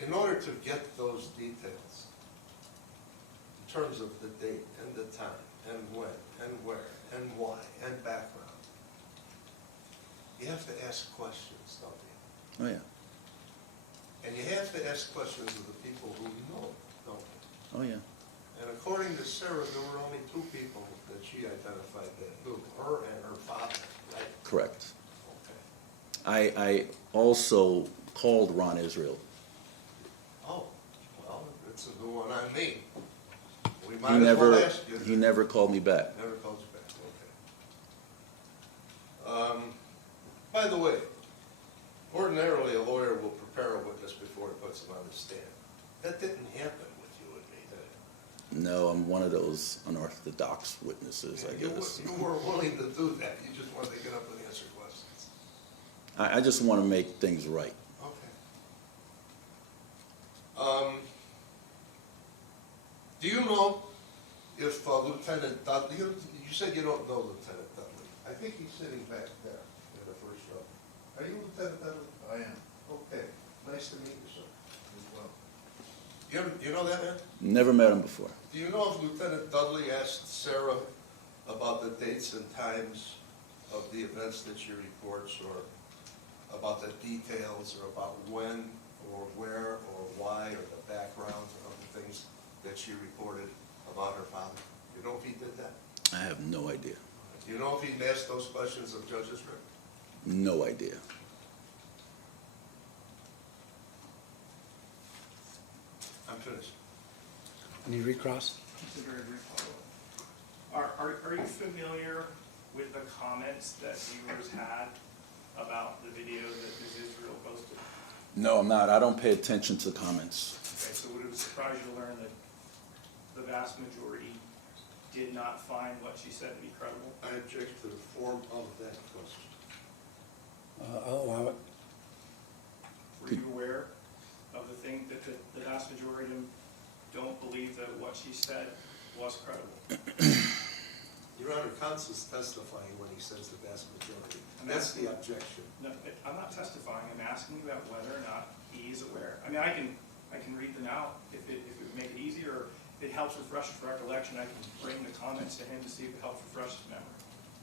In order to get those details, in terms of the date and the time, and when, and where, and why, and background, you have to ask questions, don't you? Oh, yeah. And you have to ask questions of the people who know, don't you? Oh, yeah. And according to Sarah, there were only two people that she identified that knew, her and her father, right? Correct. Okay. I also called Ron Israel. Oh, well, it's a new one on me. We He might as well never, ask you. he never called me back. Never calls back, okay. By the way, ordinarily a lawyer will prepare a witness before he puts him on the stand. That didn't happen with you and me, did it? No, I'm one of those unorthodox witnesses, I guess. You were willing to do that, you just wanted to get up and answer questions. I just want to make things right. Okay. Do you know if Lieutenant Dudley, you said you don't know Lieutenant Dudley. I think he's sitting back there in the first row. Are you Lieutenant Dudley? I am. Okay, nice to meet you, sir, as well. You know that man? Never met him before. Do you know if Lieutenant Dudley asked Sarah about the dates and times of the events that she reports, or about the details, or about when, or where, or why, or the background of the things that she reported about her father? You know if he did that? I have no idea. Do you know if he'd asked those questions of Judge Israel? No idea. I'm finished. Any recross? Just a very brief follow-up. Are you familiar with the comments that viewers had about the video that Ms. Israel posted? No, I'm not. I don't pay attention to comments. Okay, so would it surprise you to learn that the vast majority did not find what she said to be credible? I object to the form of that question. I'll allow it. Were you aware of the thing that the vast majority of them don't believe that what she said was credible? Your Honor, counsel's testifying when he says the vast majority. That's the objection. No, I'm not testifying, I'm asking you about whether or not he is aware. I mean, I can read them out if it would make it easier, or if it helps refresh his recollection, I can bring the comments to him to see if it helps refresh his memory.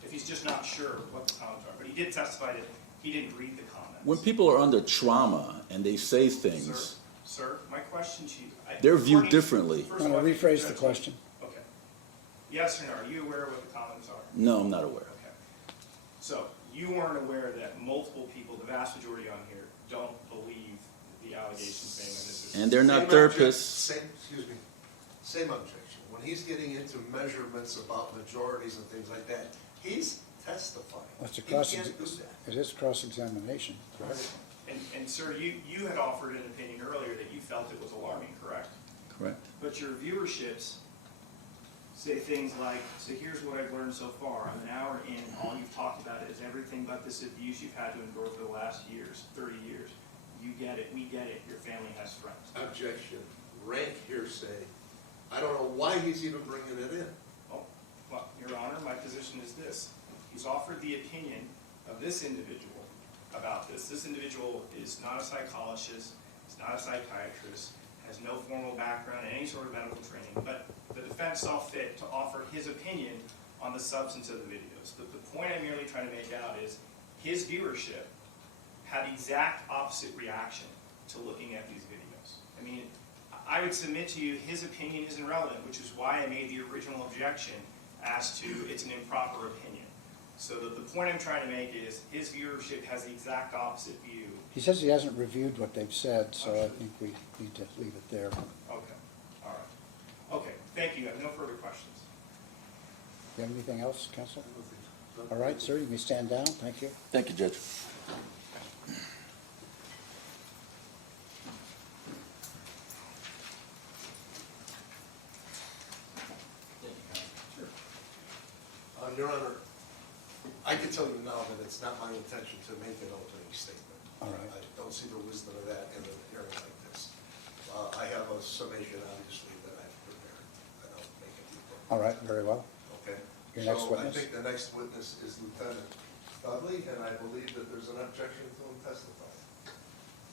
If he's just not sure what the comments are, but he did testify that he didn't read the comments. When people are under trauma and they say things, Sir, my question to you. they're viewed differently. First I'm of all, going to rephrase the question. Okay. Yes or no, are you aware of what the comments are? No, I'm not aware. Okay. So, you weren't aware that multiple people, the vast majority on here, don't believe the allegations made on this. And they're not Same therapists. Excuse me, same objection. when he's getting into measurements about majorities and things like that, he's testifying. That's a He can't do that. it is cross-examination, correct? And sir, you had offered an opinion earlier that you felt it was alarming, correct? Correct. But your viewerships say things like, so here's what I've learned so far. I'm an hour in, all you've talked about is everything but this abuse you've had to endure for the last 30 years. You get it, we get it, your family has friends. Objection, rank hearsay. I don't know why he's even bringing it in. Oh, well, Your Honor, my position is this. He's offered the opinion of this individual about this. This individual is not a psychologist, is not a psychiatrist, has no formal background in any sort of medical training, but the defense saw fit to offer his opinion on the substance of the videos. The point I'm merely trying to make out is his viewership had the exact opposite reaction to looking at these videos. I mean, I would submit to you his opinion isn't relevant, which is why I made the original objection as to it's an improper opinion. So the point I'm trying to make is his viewership has the exact opposite view. He says he hasn't reviewed what they've said, so I think we need to leave it there. Okay, all right. Okay, thank you. I have no further questions. Do you have anything else, counsel? All right, sir, you may stand down. Thank you. Thank you, Judge. Your Honor, I can tell you now that it's not my intention to make an opening statement. All right. I don't see the wisdom of that in a hearing like this. I have a summation, obviously, that I've prepared. I don't make it before. All right, very well. Okay? Your next So I witness? think the next witness is Lieutenant Dudley, and I believe that there's an objection to him testifying.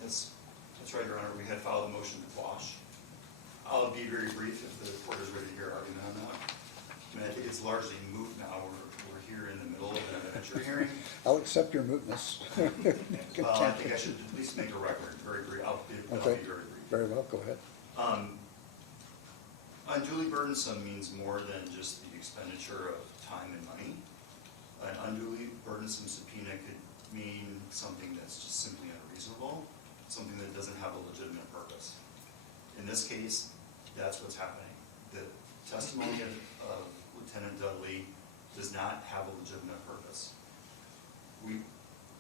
Yes, that's right, Your Honor. We had filed a motion to quash. I'll be very brief if the court is ready to hear argument on that. I mean, I think it's largely moot now. We're here in the middle of an evidentiary hearing. I'll accept your mootness. Well, I think I should at least make a record, very brief. I'll be Okay. very brief. Very well, go ahead. Unduly burdensome means more than just the expenditure of time and money. An unduly burdensome subpoena could mean something that's just simply unreasonable, something that doesn't have a legitimate purpose. In this case, that's what's happening. The testimony of Lieutenant Dudley does not have a legitimate purpose.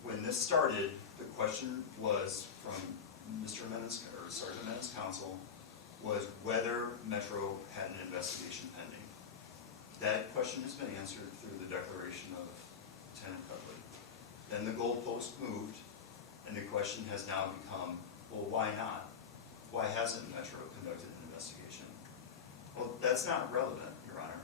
When this started, the question was from Mr. Menon's, or Sergeant Menon's counsel, was whether Metro had an investigation pending. That question has been answered through the declaration of Lieutenant Dudley. Then the goalpost moved, and the question has now become, well, why not? Why hasn't Metro conducted an investigation? Well, that's not relevant, Your Honor.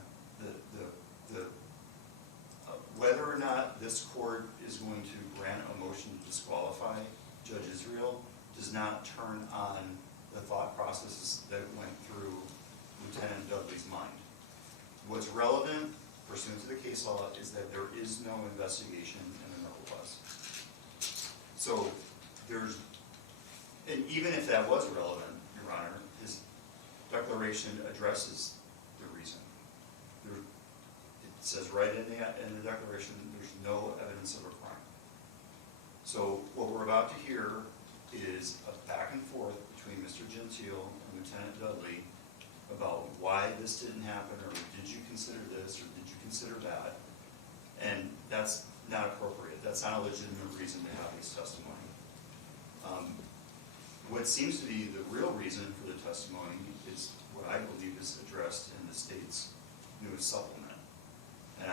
Whether or not this court is going to grant a motion to disqualify Judge Israel does not turn on the thought processes that went through Lieutenant Dudley's mind. What's relevant, pursuant to the case law, is that there is no investigation and there never was. So and even if that was relevant, Your Honor, his declaration addresses the reason. It says right in the declaration, there's no evidence of a crime. So what we're about to hear is a back and forth between Mr. Gentile and Lieutenant Dudley about why this didn't happen, or did you consider this, or did you consider that? And that's not appropriate. That's not a legitimate reason to have this testimony. What seems to be the real reason for the testimony is what I believe is addressed in the state's newest supplement. And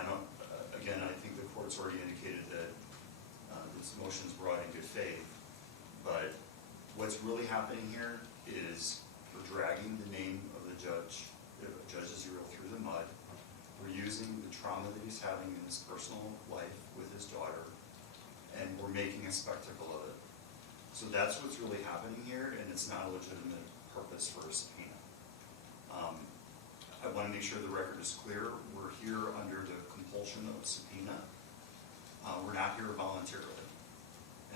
again, I think the court's already indicated that this motion is brought in good faith. But what's really happening here is we're dragging the name of the Judge Israel through the mud. We're using the trauma that he's having in his personal life with his daughter, and we're making a spectacle of it. So that's what's really happening here, and it's not a legitimate purpose for a subpoena. I want to make sure the record is clear. We're here under the compulsion of a subpoena. We're not here voluntarily.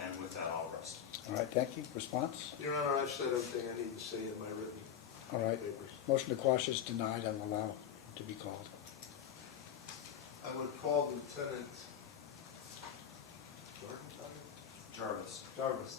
And with that, I'll rest. All right, thank you. Response? Your Honor, I've said everything I need to say in my written All right. papers. Motion to quash is denied. I will allow him to be called. I would call Lieutenant Jarvis. Jarvis.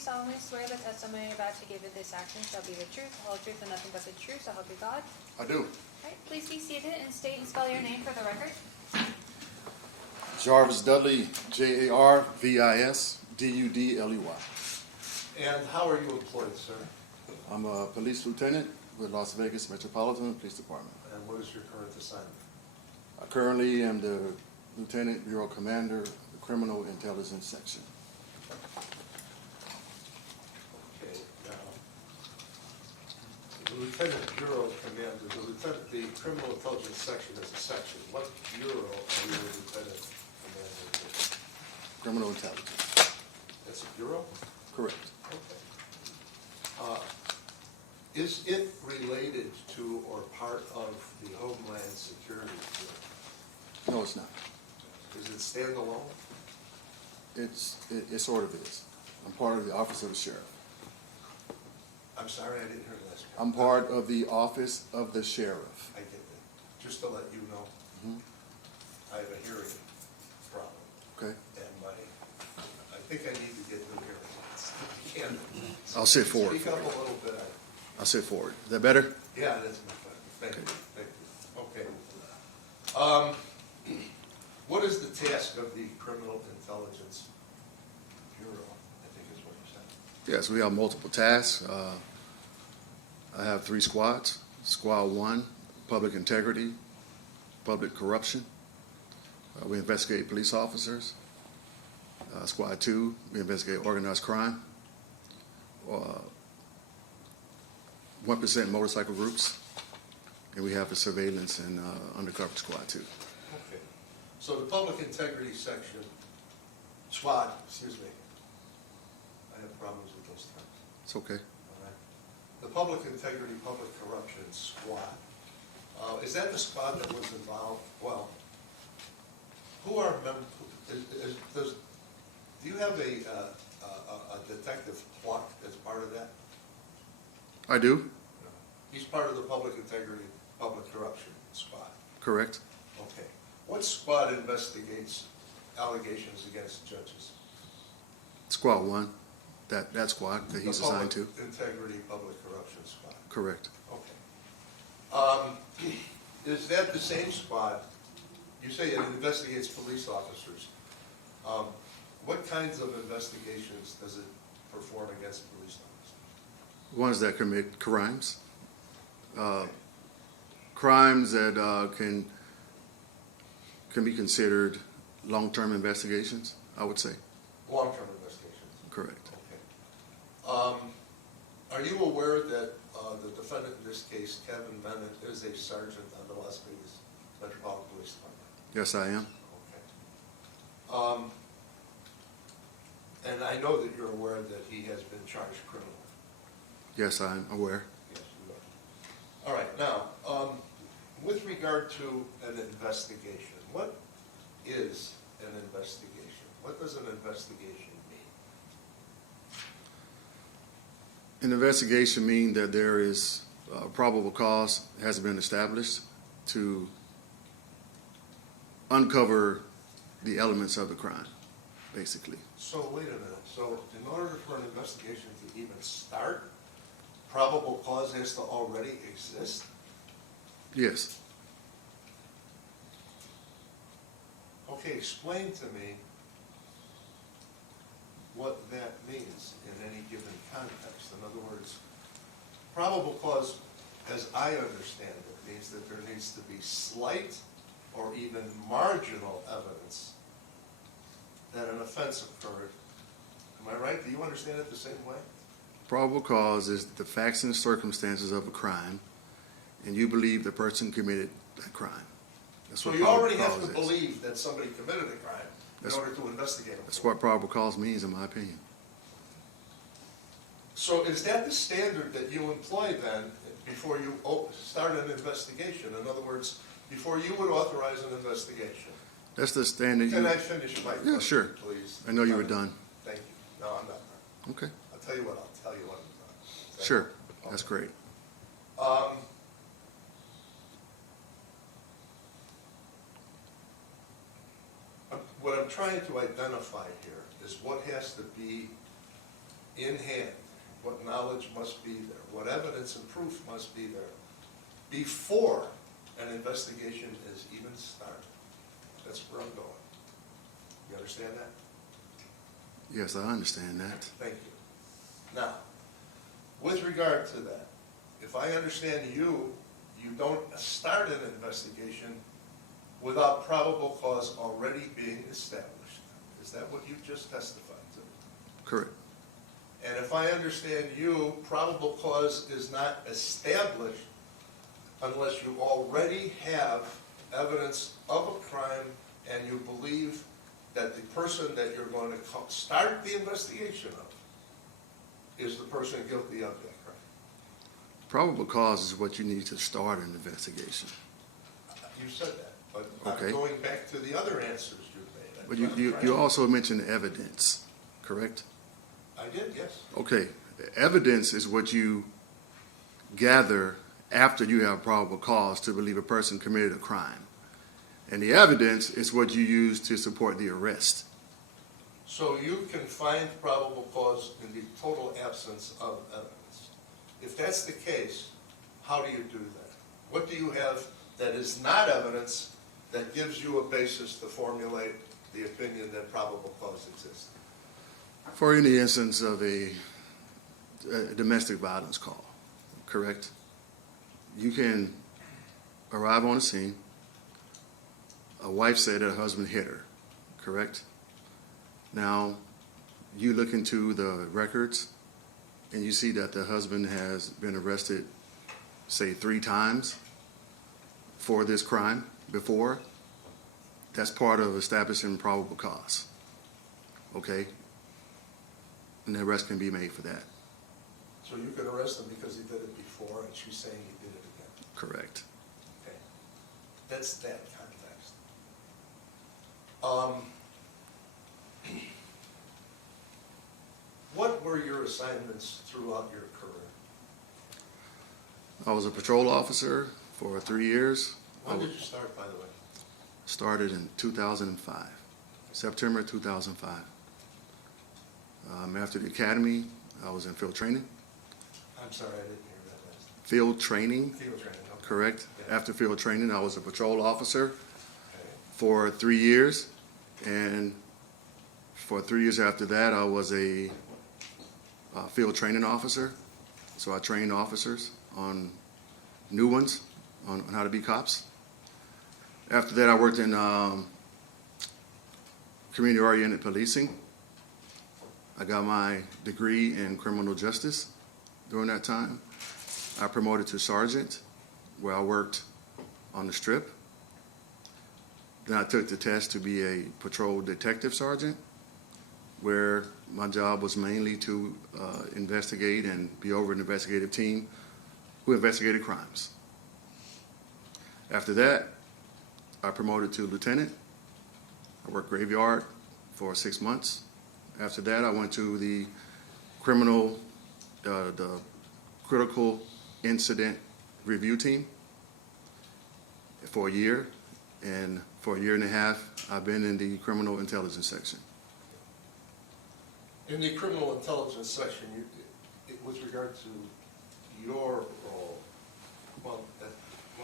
solemnly swear the testimony you're about to give in this action shall be the truth, the whole truth, and nothing but the truth, so help you God? I do. All right, please be seated and state and spell your name for the record. Jarvis Dudley, Jarvisdudley. And how are you employed, sir? I'm a police lieutenant with Las Vegas Metropolitan Police Department. And what is your current assignment? I currently am the Lieutenant Bureau Commander of the Criminal Intelligence Section. Okay, now, the Lieutenant Bureau Commander, the Criminal Intelligence Section is a section. What bureau are you a Lieutenant Commander to? Criminal Intelligence. That's a bureau? Correct. Okay. Is it related to or part of the Homeland Security Bureau? No, it's not. Is it standalone? It sort of is. I'm part of the Office of the Sheriff. I'm sorry, I didn't hear the last part. I'm part of the Office of the Sheriff. I get that. Just to let you know, I have a hearing problem. Okay? And I think I need to get new hearing aids. Can I'll sit forward. Speak up a little bit. I'll sit forward. Is that better? Yeah, that's my friend. Thank you, thank you. Okay. What is the task of the Criminal Intelligence Bureau, I think is what you said? Yes, we have multiple tasks. I have 3 squads. Squad 1, public integrity, public corruption. We investigate police officers. Squad 2, we investigate organized crime. 1% motorcycle groups. And we have the surveillance and undercover squad 2. Okay. So the Public Integrity Section, SWAT, excuse me. I have problems with those terms. It's okay. All right. The Public Integrity, Public Corruption Squad. Is that the squad that was involved? Well, who are members? Do you have a detective Pluck as part of that? I do. He's part of the Public Integrity, Public Corruption Squad. Correct. Okay. What squad investigates allegations against judges? Squad 1, that squad that he's assigned to. The Public Integrity, Public Corruption Squad. Correct. Okay. Is that the same squad? You say it investigates police officers. What kinds of investigations does it perform against police officers? Ones that commit crimes. Crimes that can be considered long-term investigations, I would say. Long-term investigations. Correct. Okay. Are you aware that the defendant in this case, Kevin Menon, is a sergeant on the Las Vegas Metropolitan Police Department? Yes, I am. Okay. And I know that you're aware that he has been charged criminally. Yes, I'm aware. Yes, you are. All right, now, with regard to an investigation, what is an investigation? What does an investigation mean? An investigation means that there is probable cause has been established to uncover the elements of the crime, basically. So wait a minute, so in order for an investigation to even start, probable cause has to already exist? Yes. Okay, explain to me what that means in any given context. In other words, probable cause, as I understand it, means that there needs to be slight or even marginal evidence that an offense occurred. Am I right? Do you understand it the same way? Probable cause is the facts and circumstances of a crime, and you believe the person committed that crime. That's So what you probable already have cause to is. believe that somebody committed a crime in That's- order to investigate them. That's what probable cause means, in my opinion. So is that the standard that you employ then before you start an investigation? In other words, before you would authorize an investigation? That's the standard. Can I finish my question, Yeah, sure. please? I know you were done. Thank you. No, I'm not done. Okay. I'll tell you what, I'll tell you when I'm done. Is that Sure. okay? That's great. What I'm trying to identify here is what has to be in hand, what knowledge must be there, what evidence and proof must be there before an investigation is even started. That's where I'm going. You understand that? Yes, I understand that. Thank you. Now, with regard to that, if I understand you, you don't start an investigation without probable cause already being established. Is that what you've just testified to? Correct. And if I understand you, probable cause is not established unless you already have evidence of a crime and you believe that the person that you're going to start the investigation of is the person guilty of that crime. Probable cause is what you need to start an investigation. You said that, but Okay. I'm going back to the other answers you've made. But you also mentioned evidence, correct? I did, yes. Okay, evidence is what you gather after you have probable cause to believe a person committed a crime. And the evidence is what you use to support the arrest. So you can find probable cause in the total absence of evidence. If that's the case, how do you do that? What do you have that is not evidence that gives you a basis to formulate the opinion that probable cause exists? For any instance of a domestic violence call, correct? You can arrive on a scene. A wife said her husband hit her, correct? Now, you look into the records and you see that the husband has been arrested, say, 3 times for this crime before. That's part of establishing probable cause, okay? And the arrest can be made for that. So you can arrest him because he did it before, and she's saying he did it again. Correct. Okay. That's that context. What were your assignments throughout your career? I was a patrol officer for 3 years. When did you start, by the way? Started in 2005, September 2005. After the academy, I was in field training. I'm sorry, I didn't hear that last. Field training, Field training, okay. correct. Okay. After field training, I was a patrol officer Okay. for 3 years. And for 3 years after that, I was a field training officer. So I trained officers on new ones, on how to be cops. After that, I worked in community-oriented policing. I got my degree in criminal justice during that time. I promoted to sergeant, where I worked on the strip. Then I took the test to be a patrol detective sergeant, where my job was mainly to investigate and be over an investigative team who investigated crimes. After that, I promoted to lieutenant. I worked graveyard for 6 months. After that, I went to the the critical incident review team for a year. And for a year and a half, I've been in the criminal intelligence section. In the criminal intelligence section, with regard to your role, well, let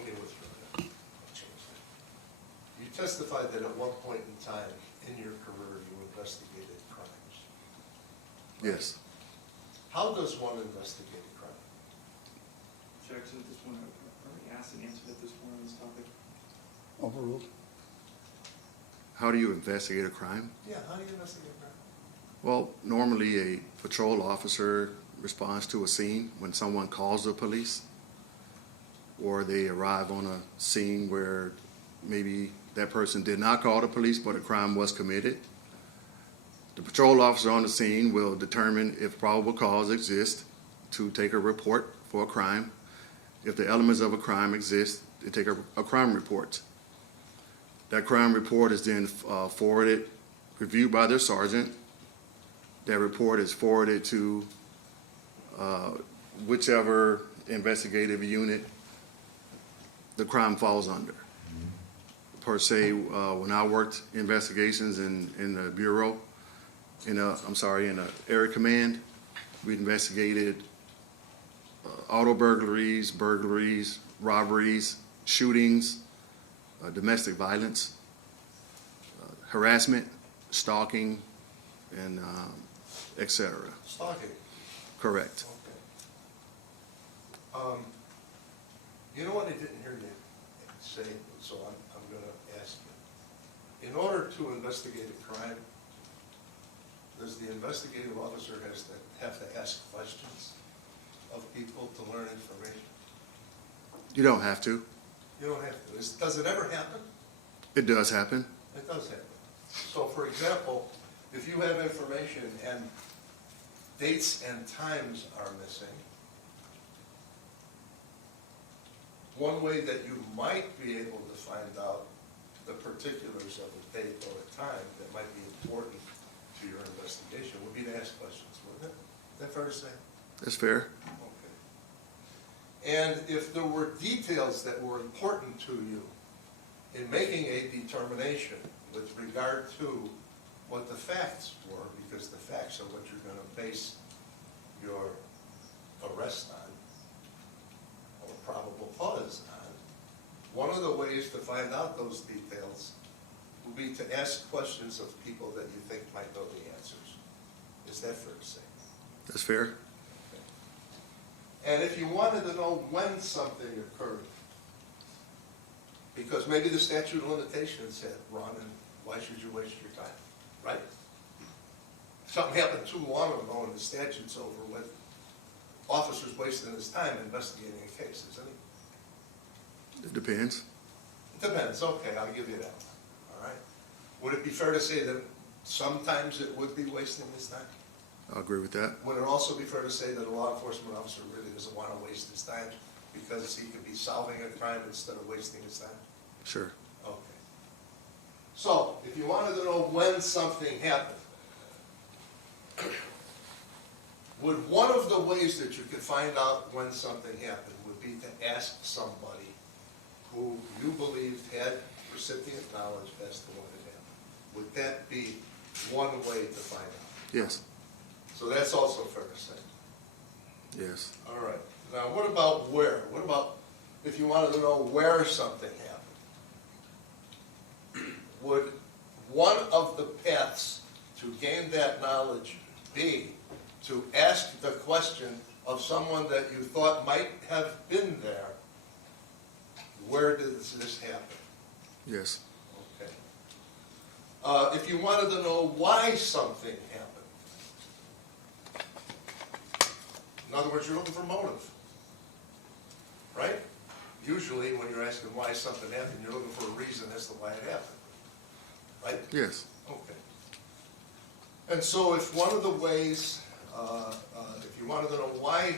me withdraw that. I'll change that. You testified that at one point in time in your career, you investigated crimes. Yes. How does one investigate a crime? Objection at this point, I've already asked and answered at this point on this topic. Overruled. How do you investigate a crime? Yeah, how do you investigate a crime? Well, normally a patrol officer responds to a scene when someone calls the police, or they arrive on a scene where maybe that person did not call the police, but a crime was committed. The patrol officer on the scene will determine if probable cause exists to take a report for a crime. If the elements of a crime exist, they take a crime report. That crime report is then forwarded, reviewed by their sergeant. That report is forwarded to whichever investigative unit the crime falls under. Per se, when I worked investigations in the bureau, in the area command, We investigated auto burglaries, robberies, shootings, domestic violence, harassment, stalking, and et cetera. Stalking. Correct. Okay. You know what I didn't hear you say, so I'm gonna ask you. In order to investigate a crime, does the investigative officer have to ask questions of people to learn information? You don't have to. You don't have to. Does it ever happen? It does happen. It does happen. So for example, if you have information and dates and times are missing, one way that you might be able to find out the particulars of a date or a time that might be important to your investigation would be to ask questions, wouldn't it? Is that fair to say? That's fair. Okay. And if there were details that were important to you in making a determination with regard to what the facts were, because the facts are what you're going to base your arrest on, or probable cause on, one of the ways to find out those details would be to ask questions of people that you think might know the answers. Is that fair to say? That's fair. And if you wanted to know when something occurred, because maybe the statute of limitations had run, and why should you waste your time, right? Something happened too long ago and the statute's over with. Officers wasting his time investigating a case, isn't he? It depends. It depends, okay, I'll give you that one, all right? Would it be fair to say that sometimes it would be wasting his time? I agree with that. Would it also be fair to say that a law enforcement officer really doesn't want to waste his time because he could be solving a crime instead of wasting his time? Sure. Okay. So, if you wanted to know when something happened, would one of the ways that you could find out when something happened would be to ask somebody who you believed had recipient knowledge as to what had happened? Would that be one way to find out? Yes. So that's also fair to say. Yes. All right. Now, what about where? What about if you wanted to know where something happened? Would one of the paths to gain that knowledge be to ask the question of someone that you thought might have been there, where did this happen? Yes. Okay. If you wanted to know why something happened, in other words, you're looking for motive, right? Usually when you're asking why something happened, you're looking for a reason as to why it happened, right? Yes. Okay. And so if one of the ways, if you wanted to know why,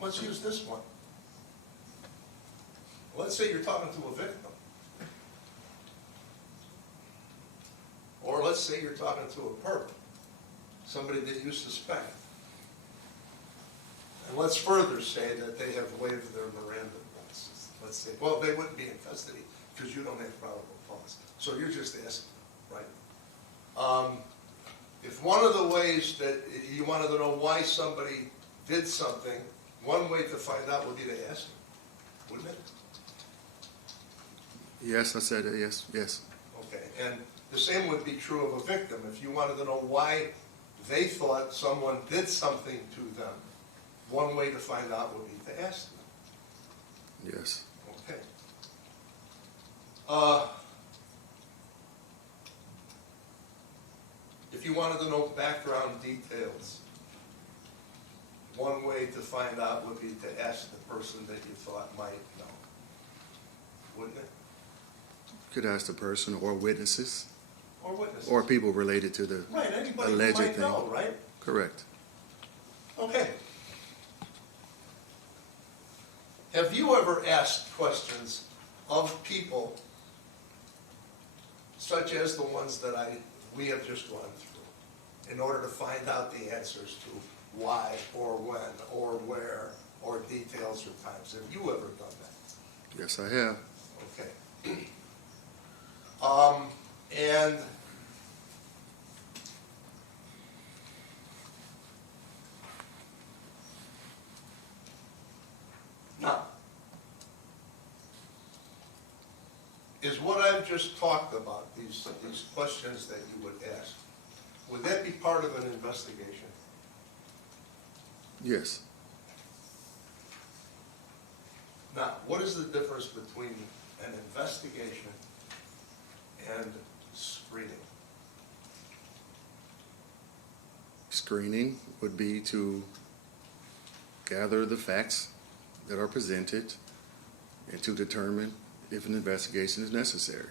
let's use this one. Let's say you're talking to a victim. Or let's say you're talking to a perp, somebody that you suspect. And let's further say that they have waived their Miranda rights. Let's say, well, they wouldn't be in custody because you don't have probable cause. So you're just asking, right? If one of the ways that you wanted to know why somebody did something, one way to find out would be to ask them, wouldn't it? Yes, I said it. Yes. Yes. Okay, and the same would be true of a victim. If you wanted to know why they thought someone did something to them, one way to find out would be to ask them. Yes. Okay. If you wanted to know background details, one way to find out would be to ask the person that you thought might know, wouldn't it? Could ask the person or witnesses Or witnesses. or people related to the Right, anybody who alleged might thing. know, right? Correct. Okay. Have you ever asked questions of people such as the ones that we have just gone through in order to find out the answers to why or when or where or details or times? Have you ever done that? Yes, I have. Okay. And is what I've just talked about, these questions that you would ask, would that be part of an investigation? Yes. Now, what is the difference between an investigation and screening? Screening would be to gather the facts that are presented and to determine if an investigation is necessary.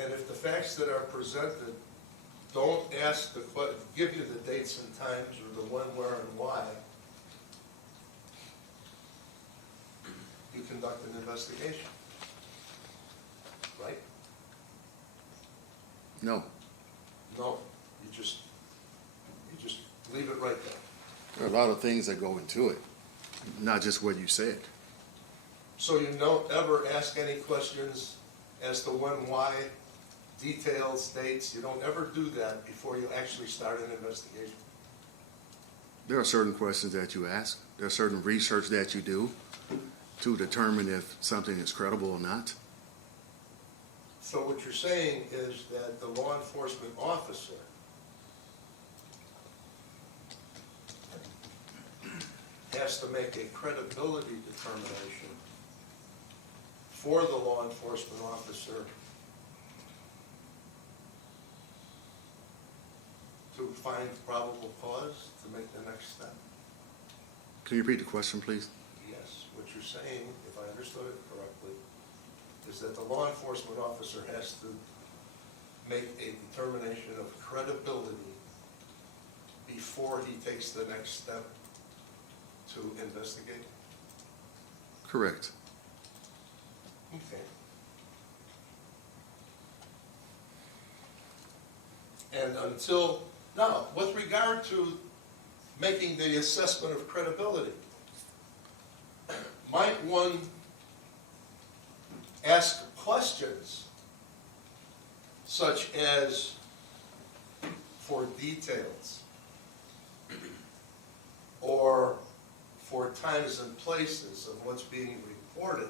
And if the facts that are presented don't ask give you the dates and times or the when, where, and why, you conduct an investigation, right? No. No, you just leave it right there. There are a lot of things that go into it, not just what you said. So you don't ever ask any questions as to when, why, details, dates, you don't ever do that before you actually start an investigation? There are certain questions that you ask. There's certain research that you do to determine if something is credible or not. So what you're saying is that the law enforcement officer has to make a credibility determination for the law enforcement officer to find probable cause to make the next step? Can you repeat the question, please? Yes, what you're saying, if I understood it correctly, is that the law enforcement officer has to make a determination of credibility before he takes the next step to investigate? Correct. Okay. And until, now, with regard to making the assessment of credibility, might one ask questions such as for details or for times and places of what's being reported,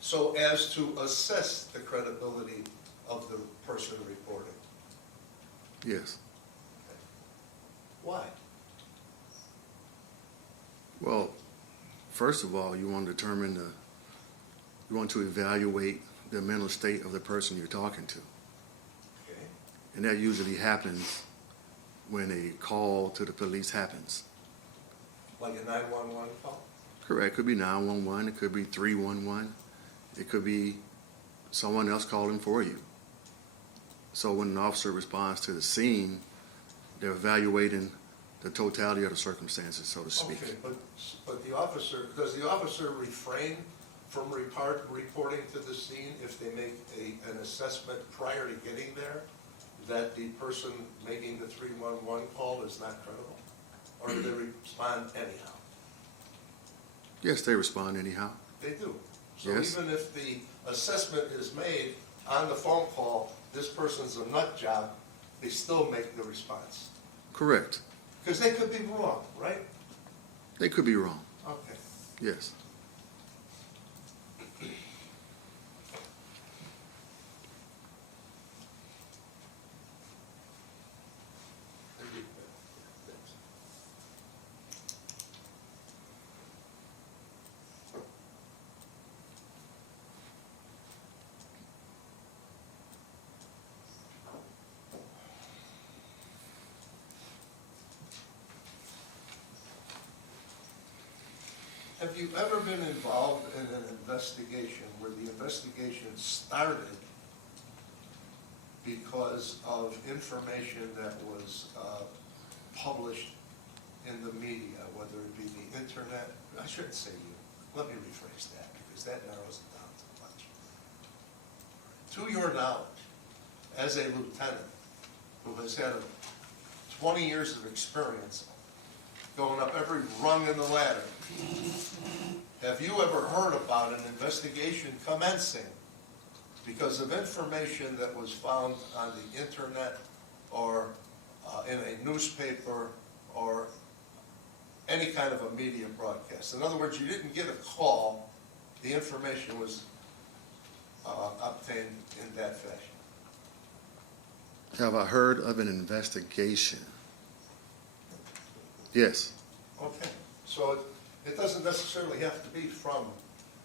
so as to assess the credibility of the person reporting? Yes. Why? Well, first of all, you want to determine you want to evaluate the mental state of the person you're talking to. Okay. And that usually happens when a call to the police happens. Like a 911 call? Correct. It could be 911, it could be 311, it could be someone else calling for you. So when an officer responds to the scene, they're evaluating the totality of the circumstances, so to speak. Okay, but the officer, does the officer refrain from reporting to the scene if they make an assessment prior to getting there that the person making the 311 call is not credible? Or do they respond anyhow? Yes, they respond anyhow. They do. So Yes. even if the assessment is made on the phone call, this person's a nut job, they still make the response. Correct. Because they could be wrong, right? They could be wrong. Okay. Yes. Have you ever been involved in an investigation where the investigation started because of information that was published in the media, whether it be the internet? I shouldn't say you. Let me rephrase that, because that narrows it down too much. To your knowledge, as a lieutenant who has had 20 years of experience going up every rung in the ladder, have you ever heard about an investigation commencing because of information that was found on the internet or in a newspaper or any kind of a media broadcast. In other words, you didn't get a call, the information was obtained in that fashion. Have I heard of an investigation? Yes. Okay, so it doesn't necessarily have to be from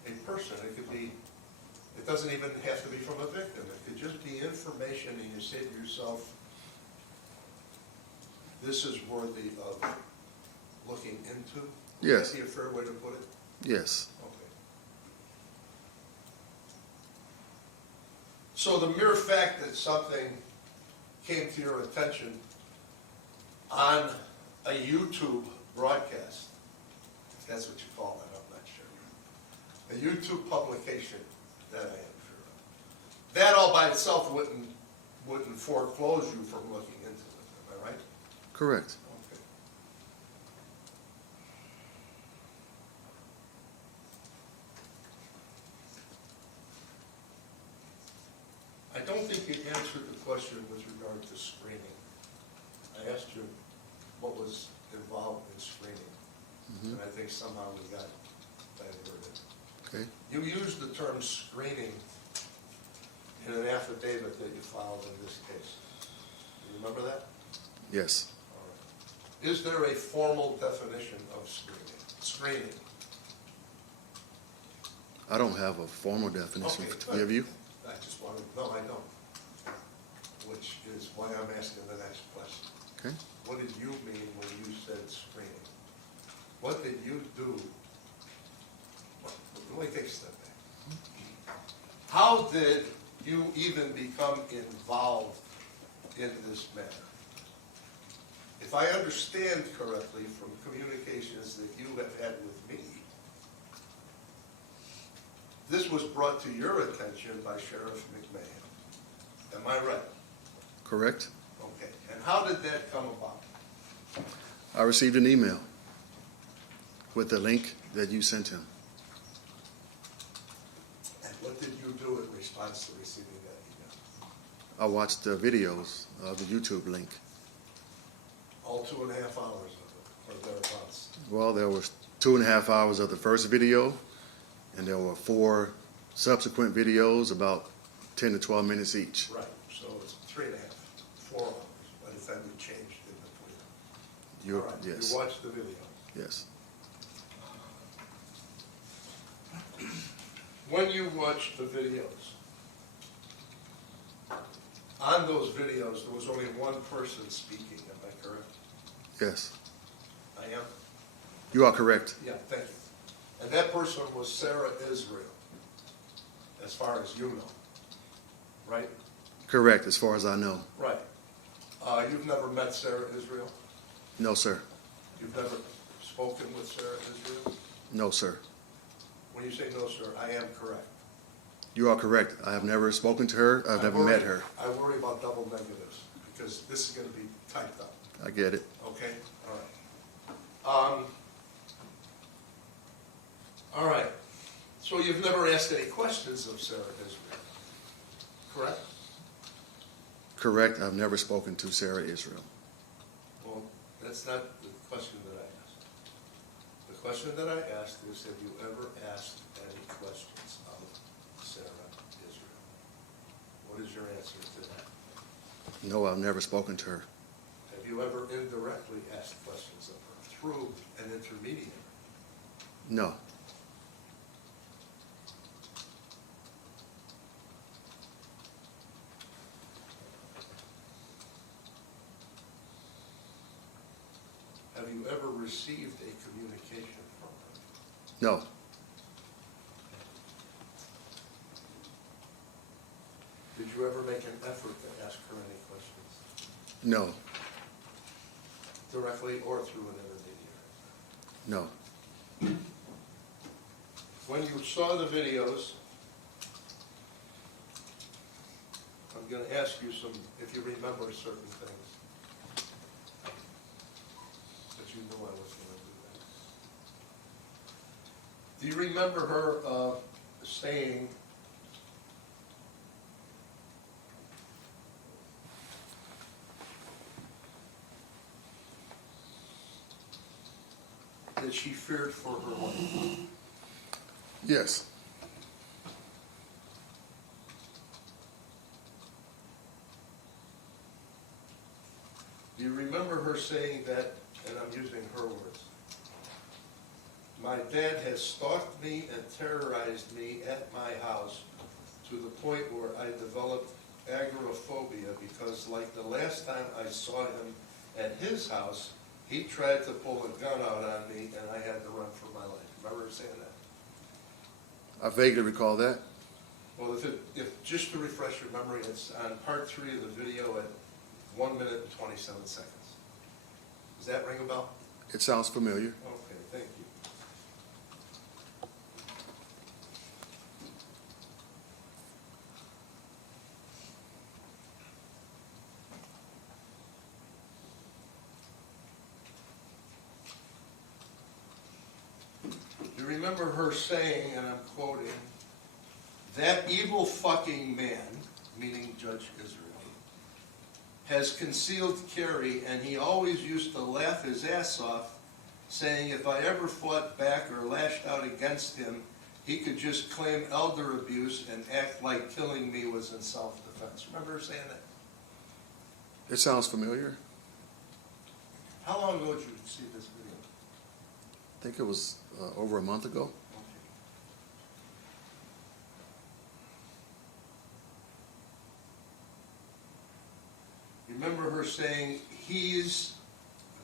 a person, it could be, it doesn't even have to be from a victim, it could just be information and you say to yourself, this is worthy of looking into? Yes. Would that be a fair way to put it? Yes. Okay. So the mere fact that something came to your attention on a YouTube broadcast, if that's what you call it, I'm not sure. A YouTube publication, that I am sure of. That all by itself wouldn't foreclose you from looking into it, am I right? Correct. Okay. I don't think you answered the question with regard to screening. I asked you what was involved in screening, and I think somehow we got diverted. Okay. You used the term screening in an affidavit that you filed in this case. Do you remember that? Yes. All right. Is there a formal definition of screening? Screening. I don't have a formal definition Okay, to good. give you. I just wanted, no, I don't. Which is why I'm asking the next question. Okay. What did you mean when you said screening? What did you do? Let me take a step back. How did you even become involved in this matter? If I understand correctly from communications that you have had with me, this was brought to your attention by Sheriff McMahon. Am I right? Correct. Okay. And how did that come about? I received an email with the link that you sent him. And what did you do in response to receiving that email? I watched the videos of the YouTube link. All 2.5 hours of it, or thereabouts. Well, there was 2.5 hours of the first video, and there were 4 subsequent videos, about 10 to 12 minutes each. Right, so it's 3.5, 4 hours by the time you changed in between. You, All right, yes, you watched the video. yes. When you watched the videos, on those videos, there was only one person speaking, am I correct? Yes, I am? you are correct. Yeah, thank you. And that person was Sarah Israel, as far as you know, right? Correct, as far as I know. Right. You've never met Sarah Israel? No, sir. You've never spoken with Sarah Israel? No, sir. When you say no, sir, I am correct. You are correct. I have never spoken to her. I've never met her. I worry about double negatives, because this is gonna be typed up, I get it. okay? All right. All right. So you've never asked any questions of Sarah Israel, correct? Correct. I've never spoken to Sarah Israel. Well, that's not the question that I asked. The question that I asked is, have you ever asked any questions of Sarah Israel? What is your answer to that? No, I've never spoken to her. Have you ever indirectly asked questions of her through an intermediary? No. Have you ever received a communication from her? No. Did you ever make an effort to ask her any questions, No. directly or through an intermediary? No. When you saw the videos, I'm going to ask you some, if you remember certain things, but you knew I was going to do that. Do you remember her saying, that she feared for her life? Yes. Do you remember her saying that, and I'm using her words, "My dad has stalked me and terrorized me at my house to the point where I developed agoraphobia because like the last time I saw him at his house, he tried to pull a gun out on me and I had to run for my life." Remember her saying that? I vaguely recall that. Well, if just to refresh your memory, it's on part 3 of the video at 1 minute and 27 seconds. Does that ring a bell? It sounds familiar. Okay, thank you. You remember her saying, and I'm quoting, "That evil fucking man," meaning Judge Israel, "has concealed carry, and he always used to laugh his ass off, saying if I ever fought back or lashed out against him, he could just claim elder abuse and act like killing me was in self-defense." Remember her saying that? It sounds familiar. How long ago did you see this video? I think it was over a month ago. Okay. Remember her saying, he's,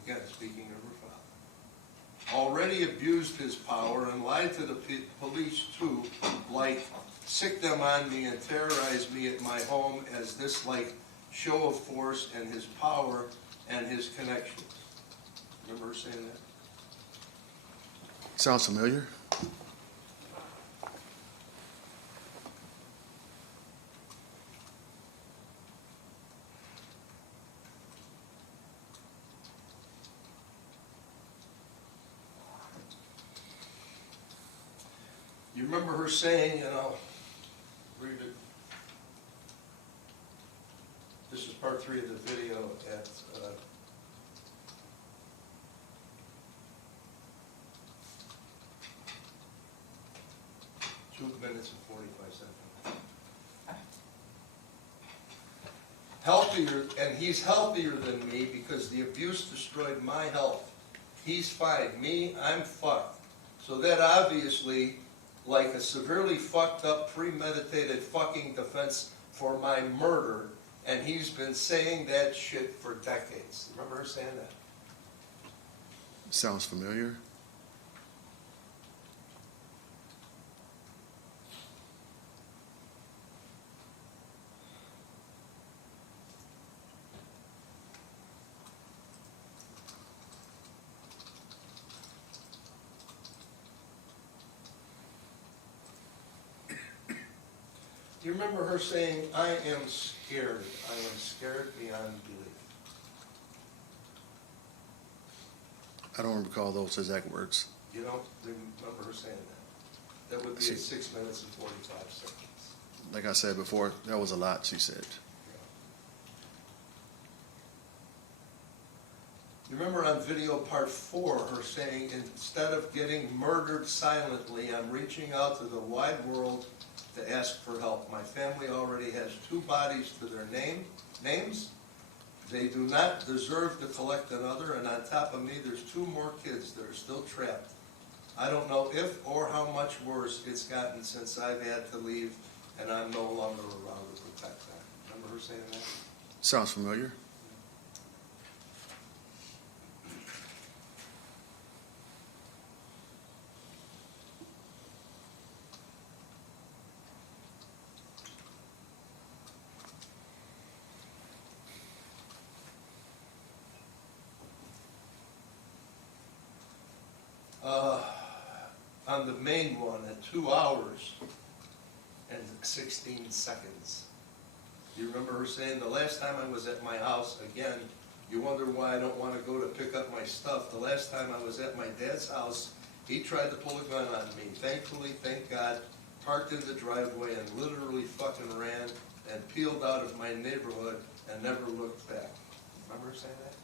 again speaking of her father, already abused his power and lied to the police too, like sick them on me and terrorized me at my home as this like show of force and his power and his connections. Remember her saying that? Sounds familiar. You remember her saying, and I'll read it. This is part 3 of the video at 2 minutes and 45 seconds. Healthier, and he's healthier than me because the abuse destroyed my health. He's fine. Me, I'm fucked. So that obviously, like a severely fucked up, premeditated fucking defense for my murder, and he's been saying that shit for decades. Remember her saying that? Sounds familiar. Do you remember her saying, "I am scared. I am scared beyond belief"? I don't recall those exact words. You don't remember her saying that? That would be at 6 minutes and 45 seconds. Like I said before, that was a lot she said. You remember on video part 4, her saying, "Instead of getting murdered silently, I'm reaching out to the wide world to ask for help. My family already has 2 bodies to their names. They do not deserve to collect another, and on top of me, there's 2 more kids that are still trapped. I don't know if or how much worse it's gotten since I've had to leave, and I'm no longer around to protect them." Remember her saying that? Sounds familiar. On the main one at 2 hours and 16 seconds. You remember her saying, "The last time I was at my house," again, you wonder why I don't want to go to pick up my stuff. "The last time I was at my dad's house, he tried to pull a gun on me. Thankfully, thank God, parked in the driveway and literally fucking ran and peeled out of my neighborhood and never looked back." Remember her saying that?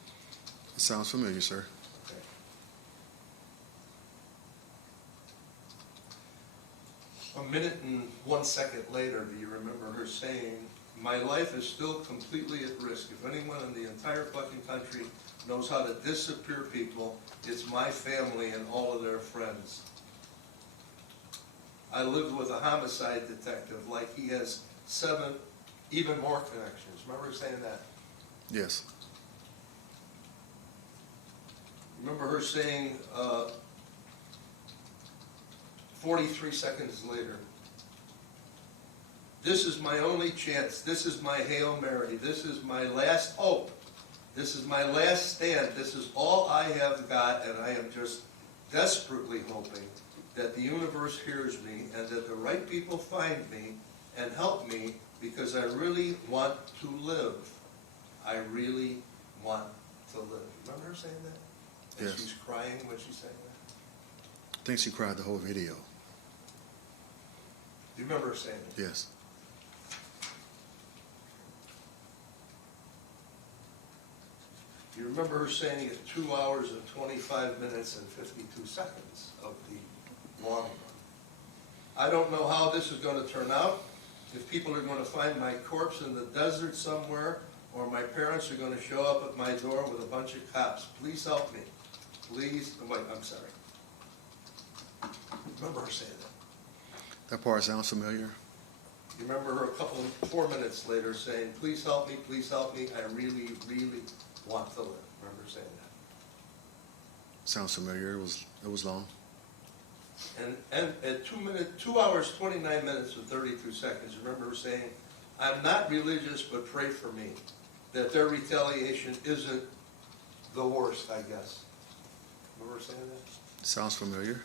It sounds familiar, sir. Okay. A minute and 1 second later, do you remember her saying, "My life is still completely at risk. If anyone in the entire fucking country knows how to disappear people, it's my family and all of their friends. I lived with a homicide detective like he has 7, even more connections." Remember her saying that? Yes. Remember her saying, 43 seconds later, "This is my only chance. This is my Hail Mary. This is my last hope. This is my last stand. This is all I have got, and I am just desperately hoping that the universe hears me and that the right people find me and help me because I really want to live. I really want to live." Remember her saying that? And Yes. she's crying when she's saying that? I think she cried the whole video. Do you remember her saying it? Yes. You remember her saying it 2 hours and 25 minutes and 52 seconds of the long run. "I don't know how this is going to turn out, if people are going to find my corpse in the desert somewhere, or my parents are going to show up at my door with a bunch of cops. Please help me. Please," wait, I'm sorry. Remember her saying that? That part sounds familiar. You remember her 4 minutes later saying, "Please help me, I really, really want to live." Remember her saying that? Sounds familiar. It was long. And at 2 hours, 29 minutes and 32 seconds, remember her saying, "I'm not religious, but pray for me, that their retaliation isn't the worst, I guess." Remember her saying that? Sounds familiar.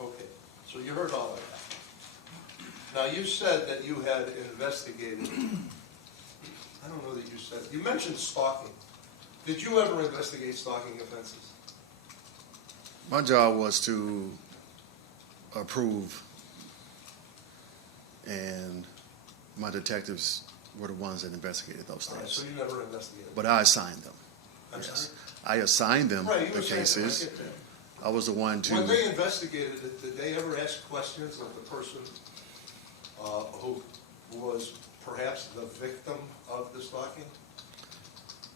Okay, so you heard all of that. Now, you said that you had investigated, I don't know that you said, you mentioned stalking. Did you ever investigate stalking offenses? My job was to approve, and my detectives were the ones that investigated those All right, things. so you never investigated. But I assigned them. I'm Yes. sorry? I assigned them Right, you the were saying that, I cases. get that. I was the one When they to, investigated it, did they ever ask questions of the person who was perhaps the victim of the stalking?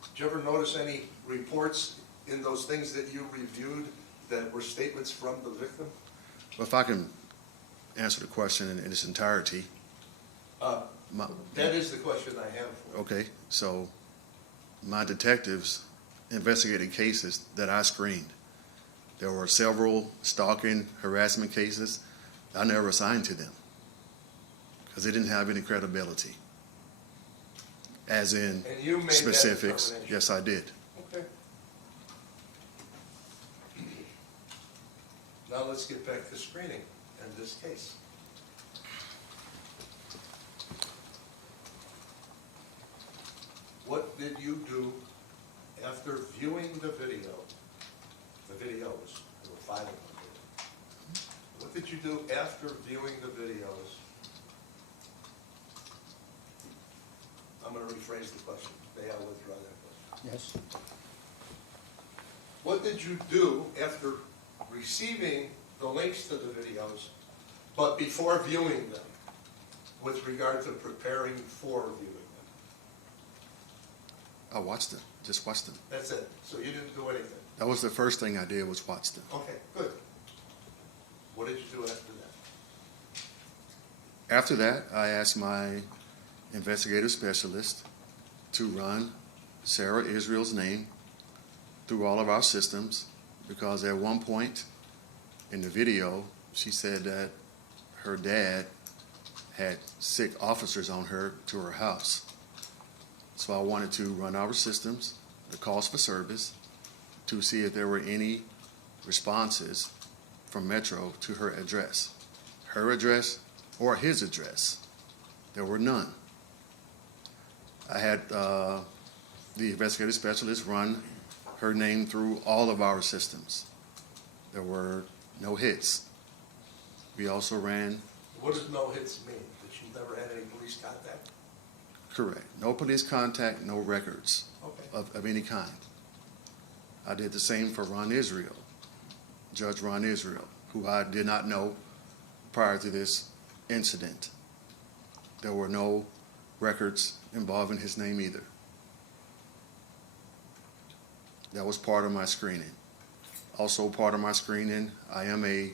Did you ever notice any reports in those things that you reviewed that were statements from the victim? if I can answer the question in its entirety. my- That is the question I have for you. Okay, so my detectives investigated cases that I screened. There were several stalking, harassment cases I never assigned to them because they didn't have any credibility. As in And you made that specifics, determination? yes, I did. Okay. Now let's get back to screening in this case. What did you do after viewing the video? The videos, there were 5 of them. What did you do after viewing the videos? I'm going to rephrase the question. May I withdraw that question? Yes? What did you do after receiving the links to the videos, but before viewing them, with regard to preparing for viewing them? I watched them, just watched them. That's it. So you didn't do anything? That was the first thing I did, was watch them. Okay, good. What did you do after that? After that, I asked my investigative specialist to run Sarah Israel's name through all of our systems, because at one point in the video, she said that her dad had sick officers on her to her house. So I wanted to run our systems, the calls for service, to see if there were any responses from Metro to her address or his address. There were none. I had the investigative specialist run her name through all of our systems. There were no hits. We also ran, What does no hits mean? That she never had any police contact? correct, no police contact, no records Okay. of any kind. I did the same for Ron Israel, Judge Ron Israel, who I did not know prior to this incident. There were no records involving his name either. That was part of my screening. Also part of my screening, I am a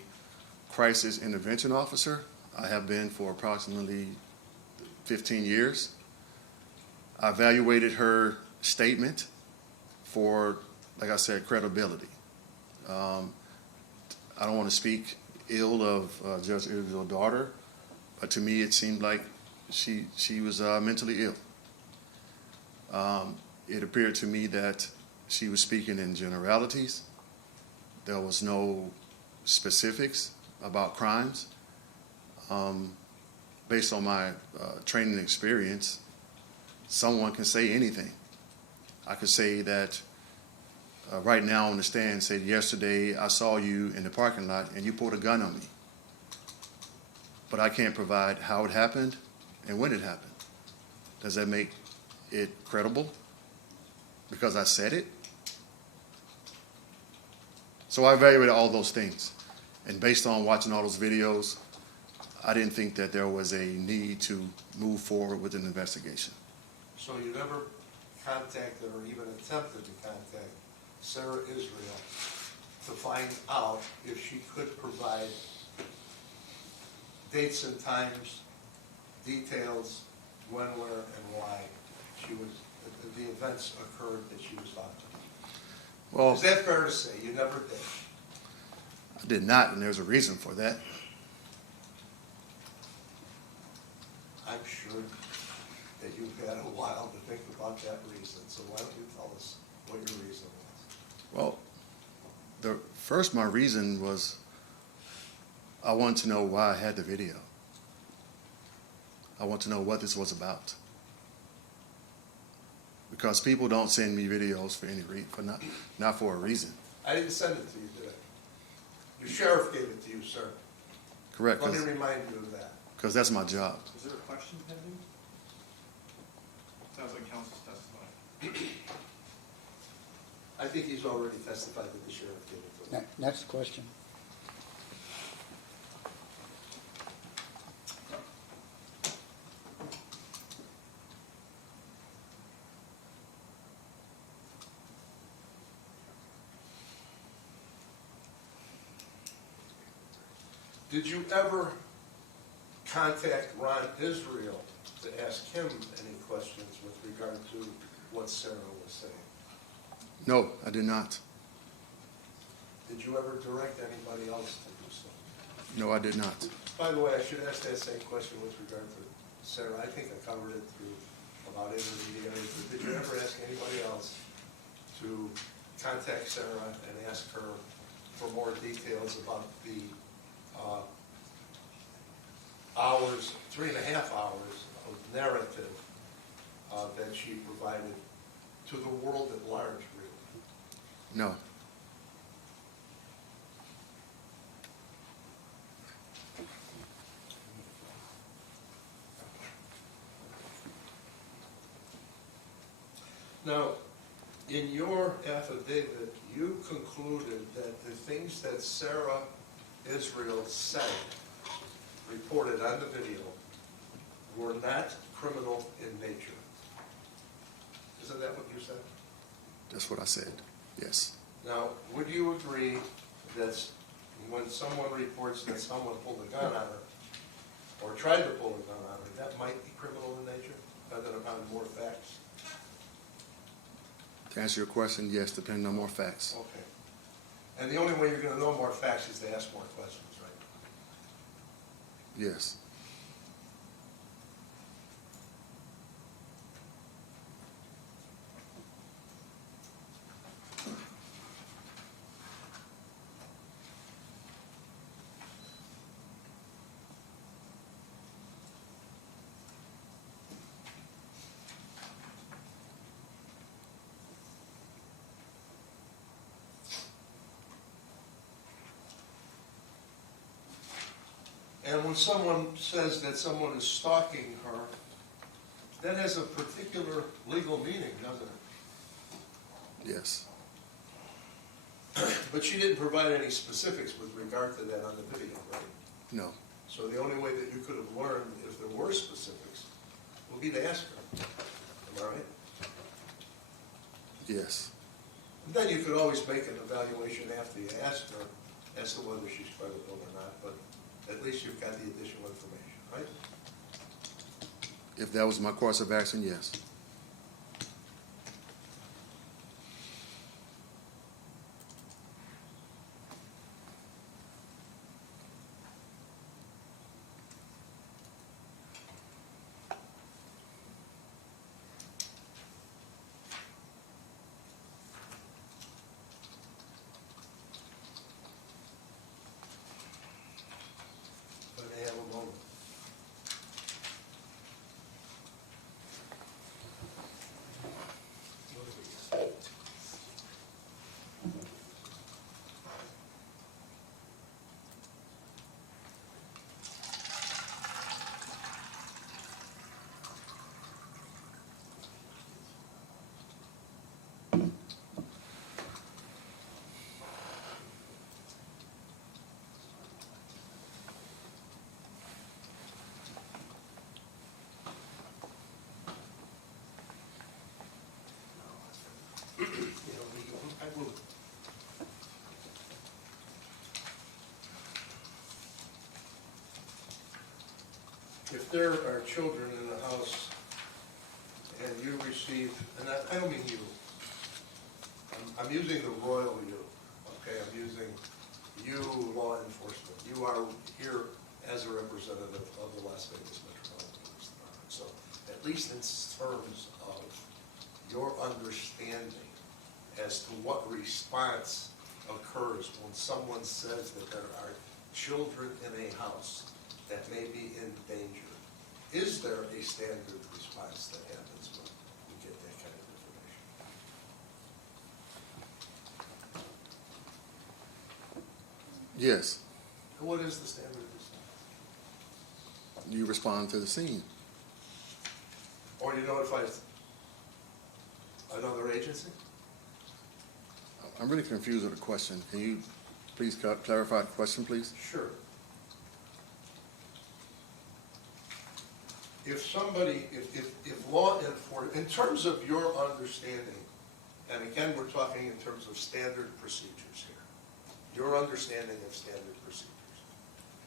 crisis intervention officer. I have been for approximately 15 years. I evaluated her statement for, like I said, credibility. I don't want to speak ill of Judge Israel's daughter, but to me it seemed like she was mentally ill. It appeared to me that she was speaking in generalities. There was no specifics about crimes. Based on my training experience, someone can say anything. I could say that right now on the stand, say yesterday I saw you in the parking lot and you pulled a gun on me. But I can't provide how it happened and when it happened. Does that make it credible? Because I said it? So I evaluated all those things. And based on watching all those videos, I didn't think that there was a need to move forward with an investigation. So you never contacted or even attempted to contact Sarah Israel to find out if she could provide dates and times, details, when, where, and why the events occurred that she was talking about? Well, Is that fair to say? You never did? I did not, and there's a reason for that. I'm sure that you've had a while to think about that reason, so why don't you tell us what your reason was? Well, my reason was I wanted to know why I had the video. I want to know what this was about. Because people don't send me videos for any reason, not for a reason. I didn't send it to you, did I? Your sheriff gave it to you, sir. Correct, Let me remind you of that. because that's my job. Is there a question pending? Sounds like counsel's testifying. I think he's already testified that the sheriff gave it to him. Next question. Did you ever contact Ron Israel to ask him any questions with regard to what Sarah was saying? No, I did not. Did you ever direct anybody else to do so? No, I did not. By the way, I should ask that same question with regard to Sarah. I think I covered it through about intermediaries. But did you ever ask anybody else to contact Sarah and ask her for more details about the hours, 3.5 hours of narrative that she provided to the world at large, really? No. Now, in your affidavit, you concluded that the things that Sarah Israel said, reported on the video, were not criminal in nature. Isn't that what you said? That's what I said, yes. Now, would you agree that when someone reports that someone pulled a gun on her, or tried to pull a gun on her, that might be criminal in nature, depending upon more facts? To answer your question, yes, depending on more facts. Okay. And the only way you're going to know more facts is to ask more questions, right? Yes. And when someone says that someone is stalking her, that has a particular legal meaning, doesn't it? Yes. But she didn't provide any specifics with regard to that on the video, right? No. So the only way that you could have learned if there were specifics would be to ask her. Am I right? Yes. And then you could always make an evaluation after you ask her as to whether she's credible or not, but at least you've got the additional information, right? If that was my course of action, yes. But they have a moment. What do we got? I will. If there are children in the house and you receive, and I don't mean you, I'm using the royal you, okay? I'm using you, law enforcement. You are here as a representative of the Las Vegas Metropolitan Police Department. So at least in terms of your understanding as to what response occurs when someone says that there are children in a house that may be in danger, is there a standard response that happens when you get that kind of information? Yes. And what is the standard response? You respond to the scene. Or you notify another agency? I'm really confused with the question. Can you please clarify the question, please? Sure. If somebody, if law enforcement, in terms of your understanding, and again, we're talking in terms of standard procedures here, your understanding of standard procedures.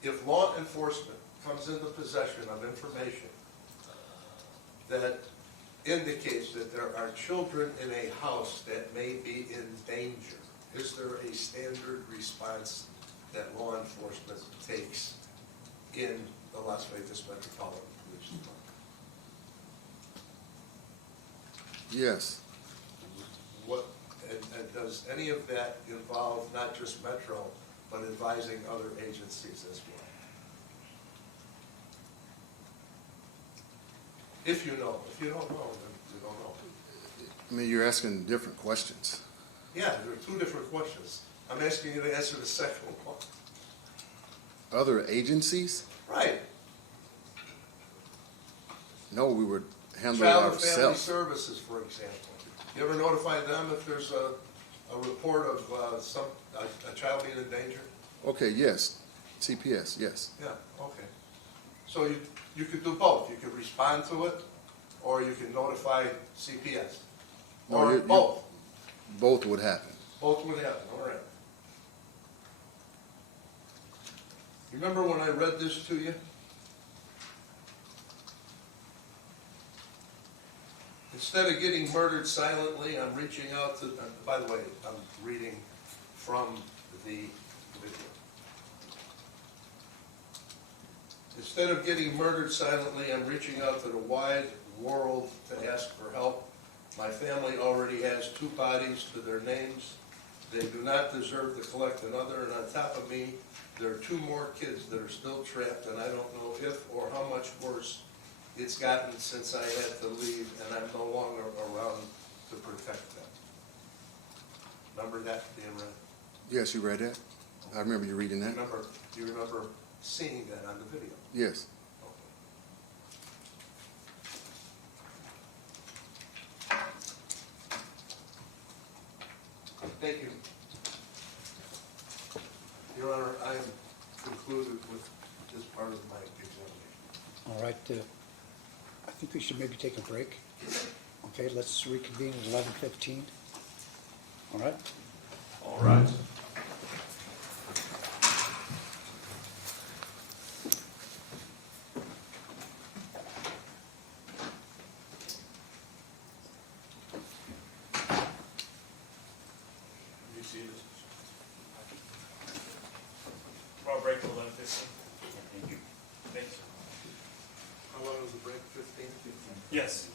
If law enforcement comes into possession of information that indicates that there are children in a house that may be in danger, is there a standard response that law enforcement takes in the Las Vegas Metropolitan Police Department? Yes. What, and does any of that involve not just Metro, but advising other agencies as well? If you know. If you don't know, then you don't know. I mean, you're asking different questions. Yeah, there are two different questions. I'm asking you to answer the second one. Other agencies? Right. No, we would handle it Child and Family ourselves. Services, for example. You ever notify them if there's a report of a child being in danger? Okay, yes. CPS, yes. Yeah, okay. So you could do both. You could respond to it, or you can notify CPS. No, Or both. Both would happen. Both would happen, all right. Remember when I read this to you? Instead of getting murdered silently, I'm reaching out to, by the way, I'm reading from the video. Instead of getting murdered silently, I'm reaching out to the wide world to ask for help. My family already has 2 bodies to their names. They do not deserve to collect another, and on top of me, there are 2 more kids that are still trapped, and I don't know if or how much worse it's gotten since I had to leave, and I'm no longer around to protect them. Remember that being read? Yes, you read that? I remember you reading that. You remember seeing that on the video? Yes. Thank you. Your Honor, I am concluded with this part of All right, I think we should maybe take a break. Okay, let's reconvene at 11:15. All right? All right. You see this? I'll break till 11:15. Thank you. Thanks. How long was the break, 15? Yes.